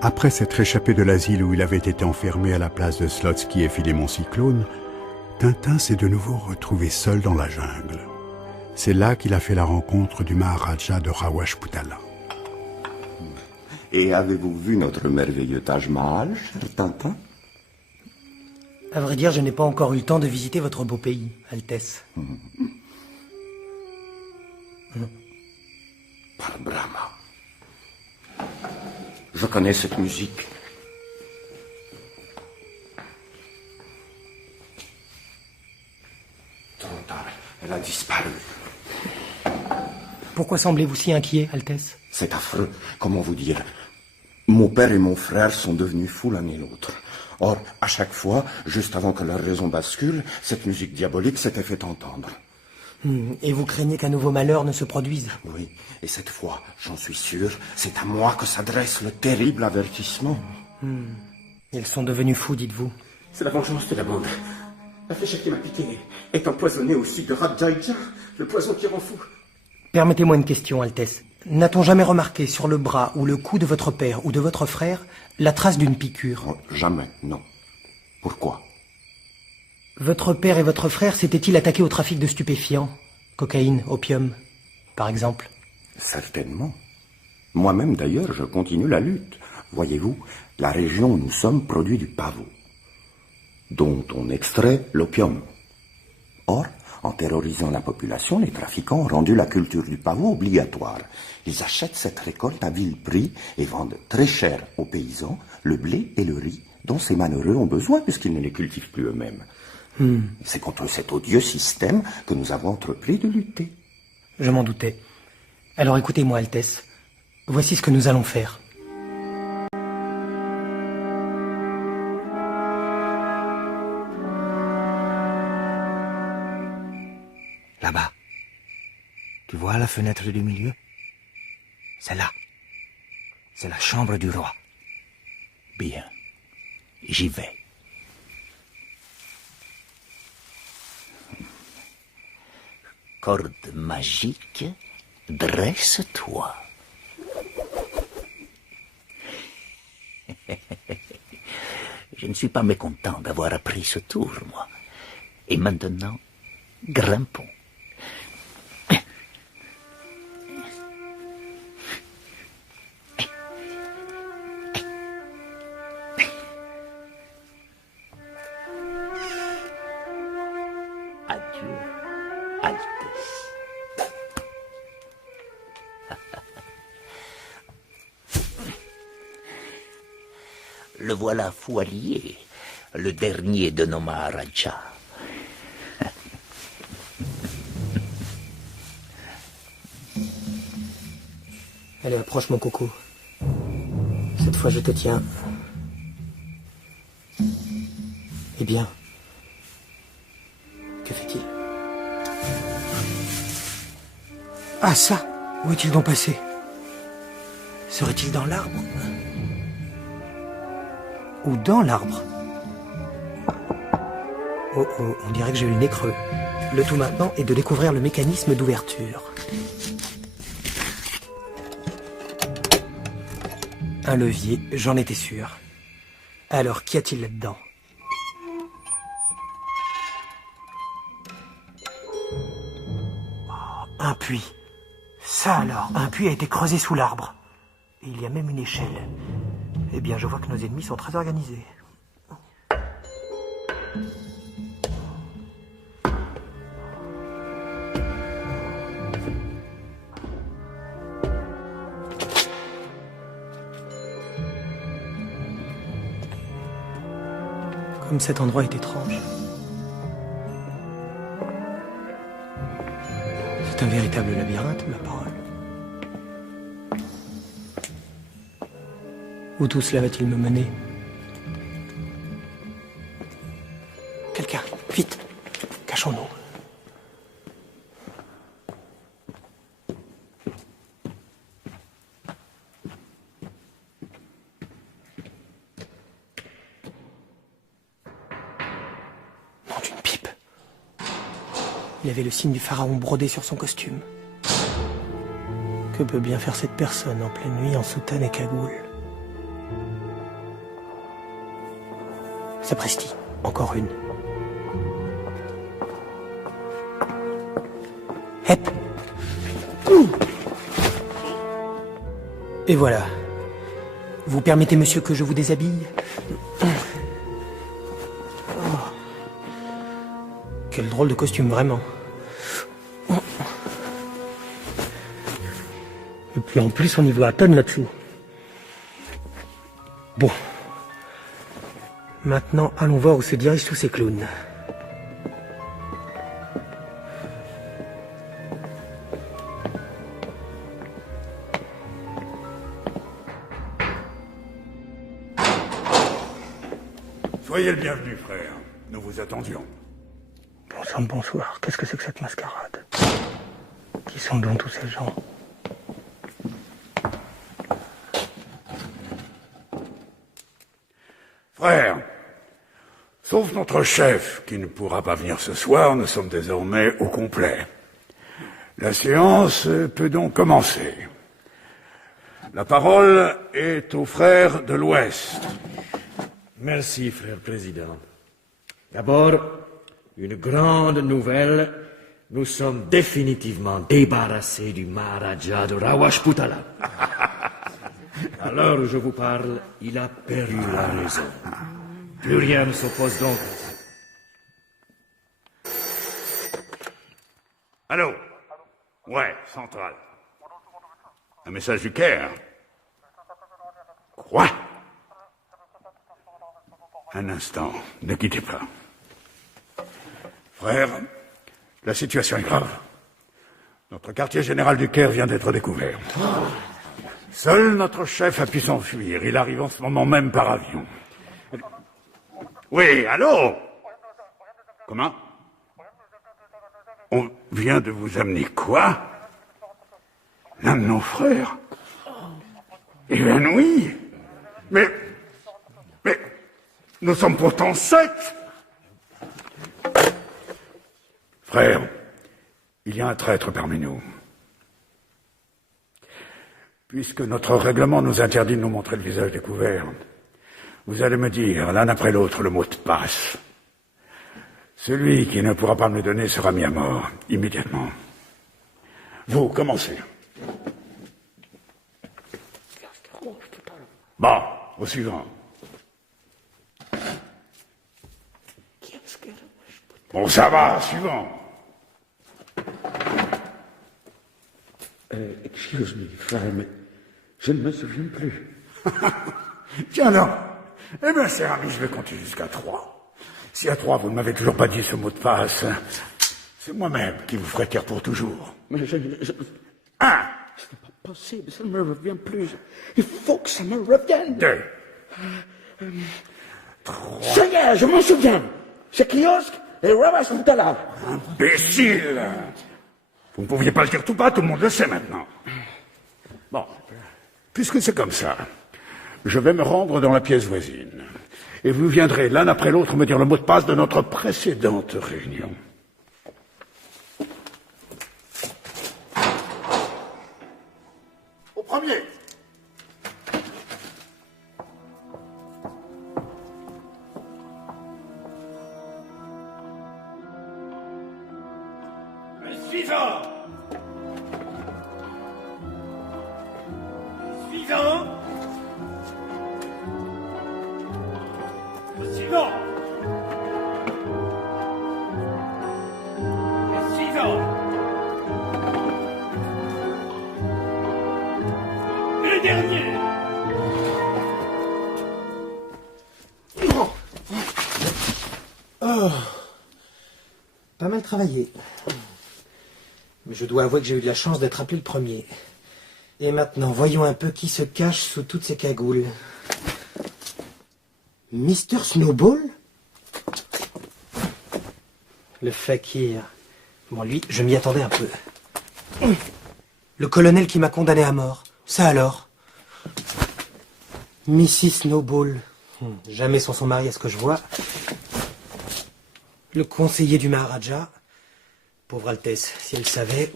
Après s'être échappé de l'asile où il avait été enfermé à la place de Slotsky et Philémon Cyclone, Tintin s'est de nouveau retrouvé seul dans la jungle. C'est là qu'il a fait la rencontre du Maharaja de Rawajputana. Et avez-vous vu notre merveilleux Taj Mahal, cher Tintin? À vrai dire, je n'ai pas encore eu le temps de visiter votre beau pays, Altesse. Par Brahma. Je connais cette musique. Trop tard, elle a disparu. Pourquoi semblez-vous si inquiet, Altesse? C'est affreux. Comment vous dire? Mon père et mon frère sont devenus fous l'un et l'autre. Or, à chaque fois, juste avant que leur raison bascule, cette musique diabolique s'était fait entendre. Et vous craignez qu'un nouveau malheur ne se produise? Oui, et cette fois, j'en suis sûr, c'est à moi que s'adresse le terrible avertissement. Ils sont devenus fous, dites-vous? C'est la vengeance de la bande. La fléchette qui m'a piqué est empoisonnée au sud de Radjaïja, le poison qui rend fou. Permettez-moi une question, Altesse. N'a-t-on jamais remarqué sur le bras ou le cou de votre père ou de votre frère la trace d'une piqûre? Oh, jamais, non. Pourquoi? Votre père et votre frère s'étaient-ils attaqués au trafic de stupéfiants? Cocaïne, opium, par exemple? Certainement. Moi-même, d'ailleurs, je continue la lutte. Voyez-vous, la région où nous sommes produit du pavot, dont on extrait l'opium. Or, en terrorisant la population, les trafiquants ont rendu la culture du pavot obligatoire. Ils achètent cette récolte à vil prix et vendent très cher aux paysans le blé et le riz dont ces malheureux ont besoin puisqu'ils ne les cultivent plus eux-mêmes. C'est contre cet odieux système que nous avons entrepris de lutter. Je m'en doutais. Alors écoutez-moi, Altesse. Voici ce que nous allons faire. Là-bas. Tu vois la fenêtre du milieu? C'est là. C'est la chambre du roi. Bien, j'y vais. Corde magique, dresse-toi. Je ne suis pas mécontent d'avoir appris ce tour, moi. Et maintenant, grimpons. Adieu, Altesse. Le voilà Foualier, le dernier de nos Maharajas. Allez, approche mon coco. Cette fois, je te tiens. Eh bien, que fait-il? Ah, ça! Où est-il donc passé? Serait-il dans l'arbre? Ou dans l'arbre? Oh oh, on dirait que j'ai eu le nez creux. Le tout maintenant est de découvrir le mécanisme d'ouverture. Un levier, j'en étais sûr. Alors, qu'y a-t-il là-dedans? Oh, un puits. Ça alors, un puits a été creusé sous l'arbre. Et il y a même une échelle. Eh bien, je vois que nos ennemis sont très organisés. Comme cet endroit est étrange. C'est un véritable labyrinthe, ma parole. Où tout cela va-t-il me mener? Quelqu'un, vite, cachons-nous. Nom d'une pipe. Il avait le signe du pharaon brodé sur son costume. Que peut bien faire cette personne en pleine nuit en soutane et cagoule? Sapristi, encore une. Hep. Et voilà. Vous permettez, monsieur, que je vous déshabille? Oh. Quel drôle de costume, vraiment. Et puis en plus, on y voit à tonne là-dessous. Bon. Maintenant, allons voir où se dirigent tous ces clowns. Soyez le bienvenu, frère. Nous vous attendions. Bon sang de bonsoir. Qu'est-ce que c'est que cette mascarade? Qui sont donc tous ces gens? Frère, sauf notre chef, qui ne pourra pas venir ce soir, nous sommes désormais au complet. La séance peut donc commencer. La parole est aux frères de l'Ouest. Merci, frère président. D'abord, une grande nouvelle. Nous sommes définitivement débarrassés du Maharaja de Rawashputala. Alors je vous parle, il a perdu la raison. Plus rien ne s'oppose donc. Allô? Ouais, central. Un message du Caire. Quoi? Un instant, ne quittez pas. Frère, la situation est grave. Notre quartier général du Caire vient d'être découvert. Seul notre chef a pu s'enfuir. Il arrive en ce moment même par avion. Oui, allô? Comment? On vient de vous amener quoi? L'un de nos frères? Évanoui? Mais nous sommes pourtant 7. Frère, il y a un traître parmi nous. Puisque notre règlement nous interdit de nous montrer le visage découvert, vous allez me dire l'un après l'autre le mot de passe. Celui qui ne pourra pas me le donner sera mis à mort, immédiatement. Vous, commencez. Bon, au suivant. Bon, ça va, suivant. Excuse me, frère, mais je ne me souviens plus. Tiens donc. Eh bien, cher ami, je vais compter jusqu'à 3. Si à 3, vous ne m'avez toujours pas dit ce mot de passe, c'est moi-même qui vous ferai taire pour toujours. Mais 1. Ce n'est pas possible, ça ne me revient plus. Il faut que ça me revienne. 2. 3. Ça y est, je m'en souviens. C'est kiosque et Ravas Moutala. Imbécile! Vous ne pouviez pas le dire tout bas, tout le monde le sait maintenant. Bon, puisque c'est comme ça, je vais me rendre dans la pièce voisine. Et vous viendrez l'un après l'autre me dire le mot de passe de notre précédente réunion. Au premier. Suivant. Suivant. Suivant. Suivant. Le dernier. Oh. Pas mal travaillé. Mais je dois avouer que j'ai eu de la chance d'être appelé le premier. Et maintenant, voyons un peu qui se cache sous toutes ces cagoules. Mr. Snowball? Le fakir. Bon, lui, je m'y attendais un peu. Le colonel qui m'a condamné à mort. Ça alors? Mrs. Snowball. Jamais sans son mari à ce que je vois. Le conseiller du Maharaja. Pauvre Altesse, si elle savait.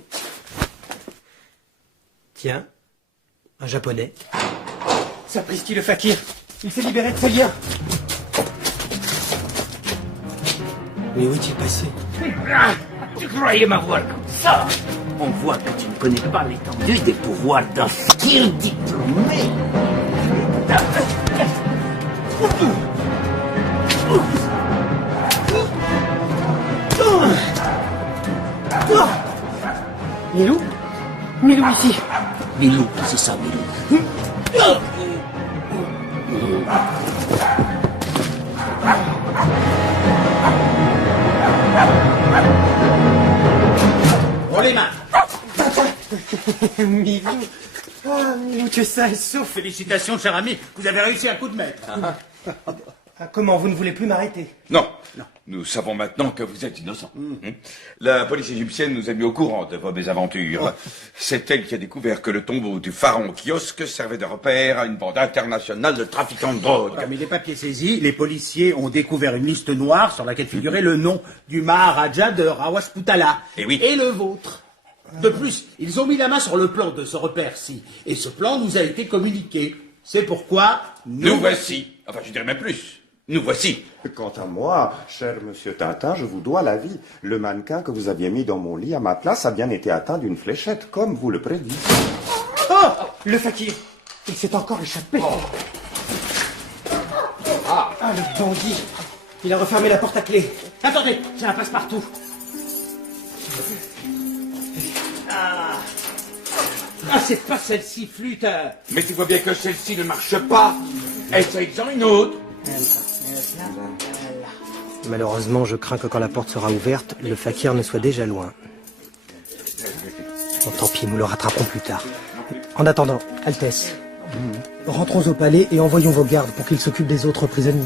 Tiens, un japonais. Sapristi le fakir. Il s'est libéré de ses liens. Mais où est-il passé? Ah, tu croyais m'avoir comme ça? On voit que tu ne connais pas l'étendue des pouvoirs d'un fakir diplômé. Milou? Milou ici. Milou, c'est ça, Milou. Prends les mains. Milou. Ah, Milou, tu es sain et sauf. Félicitations, cher ami. Vous avez réussi un coup de maître. Ah, comment, vous ne voulez plus m'arrêter? Non. Nous savons maintenant que vous êtes innocent. La police égyptienne nous a mis au courant de vos mésaventures. C'est elle qui a découvert que le tombeau du pharaon kiosque servait de repère à une bande internationale de trafiquants de drogue. Parmi les papiers saisis, les policiers ont découvert une liste noire sur laquelle figurait le nom du Maharaja de Rawaspoutala. Et oui. Et le vôtre. De plus, ils ont mis la main sur le plan de ce repère-ci. Et ce plan nous a été communiqué. C'est pourquoi Nous voici. Enfin, je dirais même plus. Nous voici. Quant à moi, cher monsieur Tintin, je vous dois la vie. Le mannequin que vous aviez mis dans mon lit à ma place a bien été atteint d'une fléchette, comme vous le prédisiez. Oh! Le fakir! Il s'est encore échappé. Ah, le bandit! Il a refermé la porte à clé. Attendez, j'ai un passe-partout. Ah, c'est pas celle-ci, flûte. Mais tu vois bien que celle-ci ne marche pas. Essaye-en une autre. Malheureusement, je crains que quand la porte sera ouverte, le fakir ne soit déjà loin. Bon, tant pis, nous le rattraperons plus tard. En attendant, Altesse, rentrons au palais et envoyons vos gardes pour qu'ils s'occupent des autres prisonniers.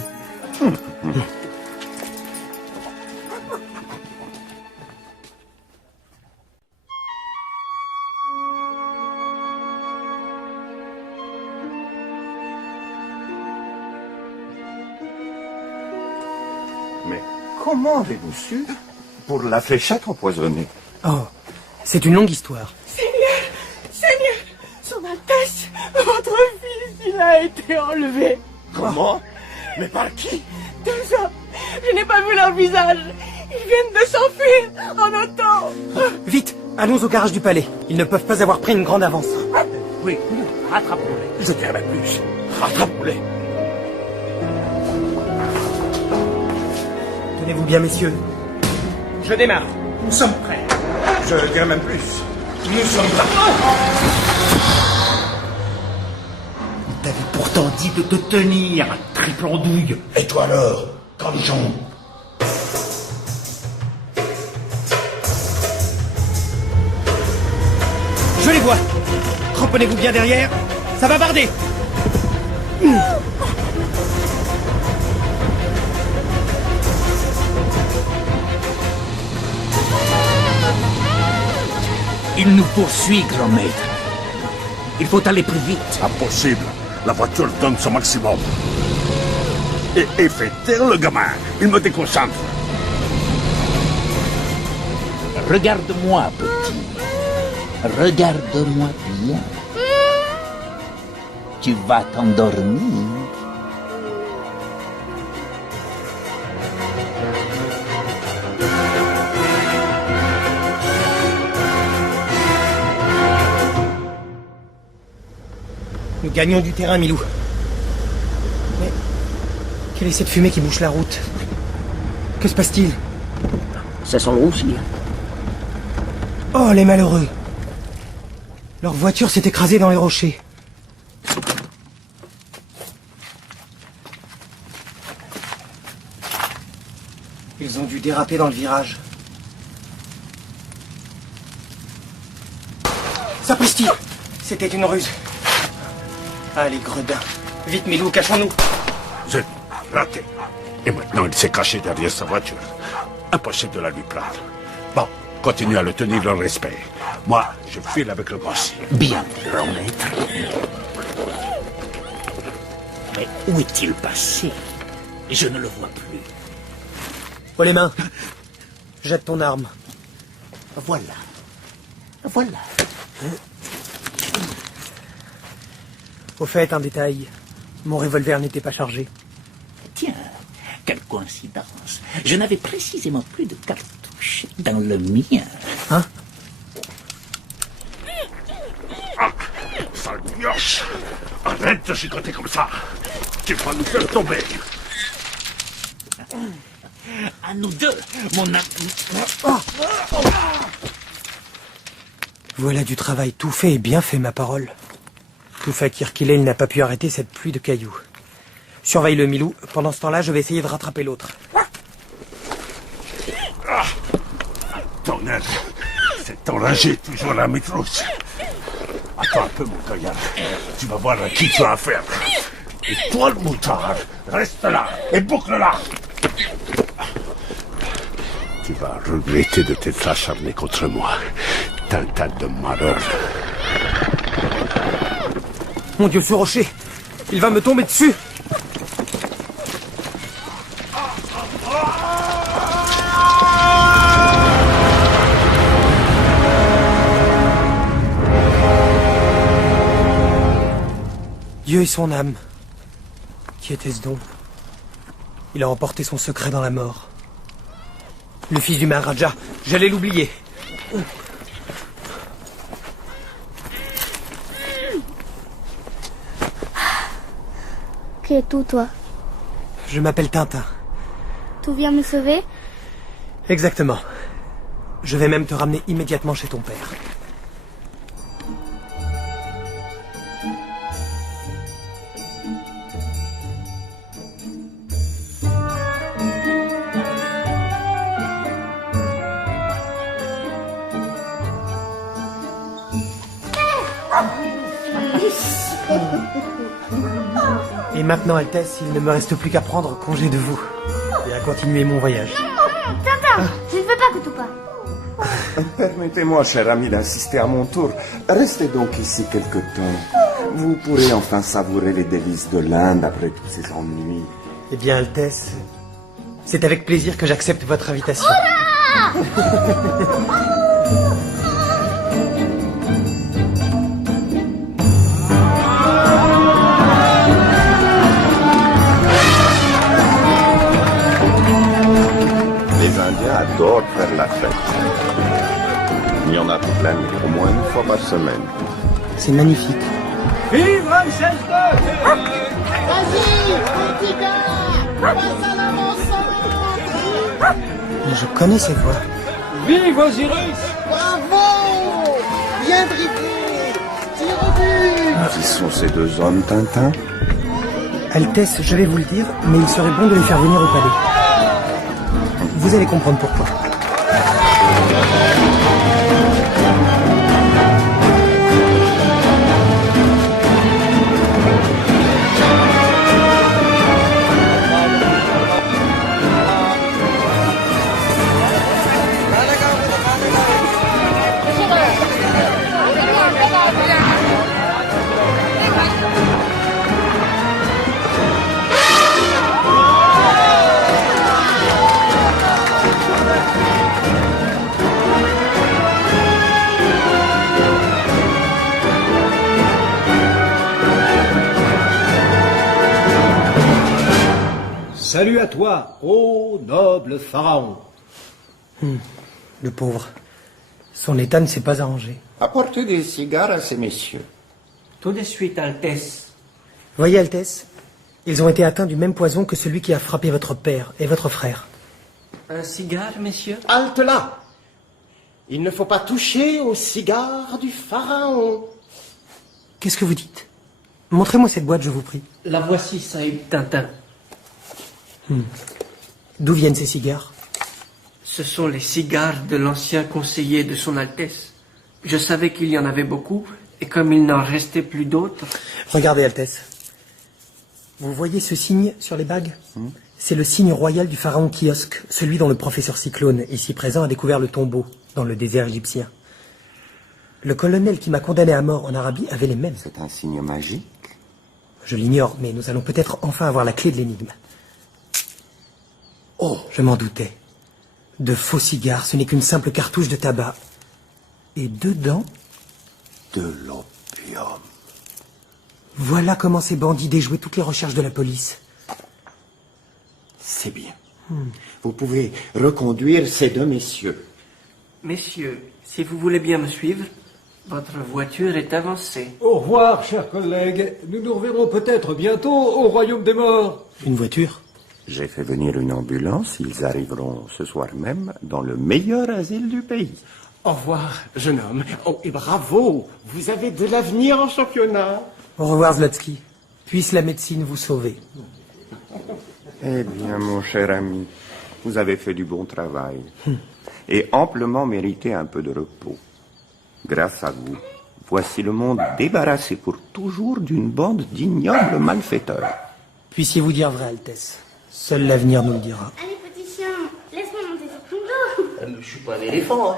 Comment avez-vous su? Pour la fléchette empoisonnée. Oh, c'est une longue histoire. Seigneur, Son Altesse, votre fils, il a été enlevé. Comment? Mais par qui? 2 hommes. Je n'ai pas vu leur visage. Ils viennent de s'enfuir en auto. Vite, allons au garage du palais. Ils ne peuvent pas avoir pris une grande avance. Oui, rattrapons-les. Je dirais même plus. Rattrapons-les. Tenez-vous bien, messieurs. Je démarre. Nous sommes prêts. Je dirais même plus. Nous sommes prêts. On t'avait pourtant dit de te tenir, triple andouille. Et toi alors, cornichon? Je les vois. Cramponnez-vous bien derrière. Ça va barder. Il nous poursuit, grand maître. Il faut aller plus vite. Impossible. La voiture donne son maximum. Et fait taire le gamin. Il me déconcentre. Regarde-moi, petit. Regarde-moi bien. Tu vas t'endormir. Nous gagnons du terrain, Milou. Mais quelle est cette fumée qui bouche la route? Que se passe-t-il? Ça sent le roussi. Oh, les malheureux! Leur voiture s'est écrasée dans les rochers. Ils ont dû déraper dans le virage. Sapristi! C'était une ruse. Ah, les gredins. Vite, Milou, cachons-nous. Zut, raté. Et maintenant, il s'est caché derrière sa voiture. Impossible de la lui prendre. Bon, continue à le tenir dans le respect. Moi, je file avec le boss. Bien, grand maître. Mais où est-il passé? Je ne le vois plus. Oh, les mains. Jette ton arme. Voilà. Voilà. Au fait, un détail. Mon revolver n'était pas chargé. Tiens, quelle coïncidence. Je n'avais précisément plus de cartouches dans le mien. Hein? Ah, sale mioche! Arrête de chicoter comme ça. Tu vas nous faire tomber. À nous deux, mon ami. Voilà du travail tout fait et bien fait, ma parole. Tout Fakir qu'il est, il n'a pas pu arrêter cette pluie de cailloux. Surveille-le, Milou. Pendant ce temps-là, je vais essayer de rattraper l'autre. Ah, ton aide. C'est enragé, toujours la mitrousse. Attends un peu, mon gaillard. Tu vas voir à qui tu as affaire. Et toi, le moutard, reste là et boucle-la. Tu vas regretter de t'être acharné contre moi. T'es un tas de malheur. Mon Dieu, ce rocher! Il va me tomber dessus! Dieu et son âme. Qui était-ce donc? Il a emporté son secret dans la mort. Le fils du Maharaja, j'allais l'oublier. Qui es-tu, toi? Je m'appelle Tintin. Tu viens me sauver? Exactement. Je vais même te ramener immédiatement chez ton père. Et maintenant, Altesse, il ne me reste plus qu'à prendre congé de vous et à continuer mon voyage. Tintin, je ne veux pas que tu parles. Permettez-moi, cher ami, d'insister à mon tour. Restez donc ici quelque temps. Vous pourrez enfin savourer les délices de l'Inde après tous ces ennuis. Eh bien, Altesse, C'est avec plaisir que j'accepte votre invitation. Les Indiens adorent faire la fête. Il y en a toute l'année, au moins une fois par semaine. C'est magnifique. Vive Ramsès II! Vas-y, petit gars, passe à l'avant-centre. Mais je connais ces voix. Vive Osiris! Bravo! Bien dribblé! Tire au but! Qui sont ces deux hommes, Tintin? Altesse, je vais vous le dire, mais il serait bon de les faire venir au palais. Vous allez comprendre pourquoi. Salut à toi, ô noble pharaon. Le pauvre. Son état ne s'est pas arrangé. Apportez des cigares à ces messieurs. Tout de suite, Altesse. Voyez, Altesse, ils ont été atteints du même poison que celui qui a frappé votre père et votre frère. Un cigare, messieurs? Halte là! Il ne faut pas toucher au cigare du pharaon. Qu'est-ce que vous dites? Montrez-moi cette boîte, je vous prie. La voici, Saïd Tintin. D'où viennent ces cigares? Ce sont les cigares de l'ancien conseiller de son Altesse. Je savais qu'il y en avait beaucoup, et comme il n'en restait plus d'autres... Regardez, Altesse. Vous voyez ce signe sur les bagues? C'est le signe royal du pharaon Kiosque, celui dont le professeur Cyclone, ici présent, a découvert le tombeau, dans le désert égyptien. Le colonel qui m'a condamné à mort en Arabie avait les mêmes. C'est un signe magique? Je l'ignore, mais nous allons peut-être enfin avoir la clé de l'énigme. Oh, je m'en doutais. De faux cigares, ce n'est qu'une simple cartouche de tabac. Et dedans... De l'opium. Voilà comment ces bandits déjouaient toutes les recherches de la police. C'est bien. Vous pouvez reconduire ces deux messieurs. Messieurs, si vous voulez bien me suivre, votre voiture est avancée. Au revoir, chers collègues. Nous nous reverrons peut-être bientôt au royaume des morts. Une voiture? J'ai fait venir une ambulance. Ils arriveront ce soir même dans le meilleur asile du pays. Au revoir, jeune homme. Oh, et bravo! Vous avez de l'avenir en championnat. Au revoir, Zlotsky. Puisse la médecine vous sauver. Eh bien, mon cher ami, vous avez fait du bon travail. Et amplement mérité un peu de repos. Grâce à vous, voici le monde débarrassé pour toujours d'une bande d'ignobles malfaiteurs. Puissiez-vous dire vrai, Altesse. Seul l'avenir nous le dira. Allez, petit chien, laisse-moi monter sur ton dos. Je suis pas un éléphant, hein.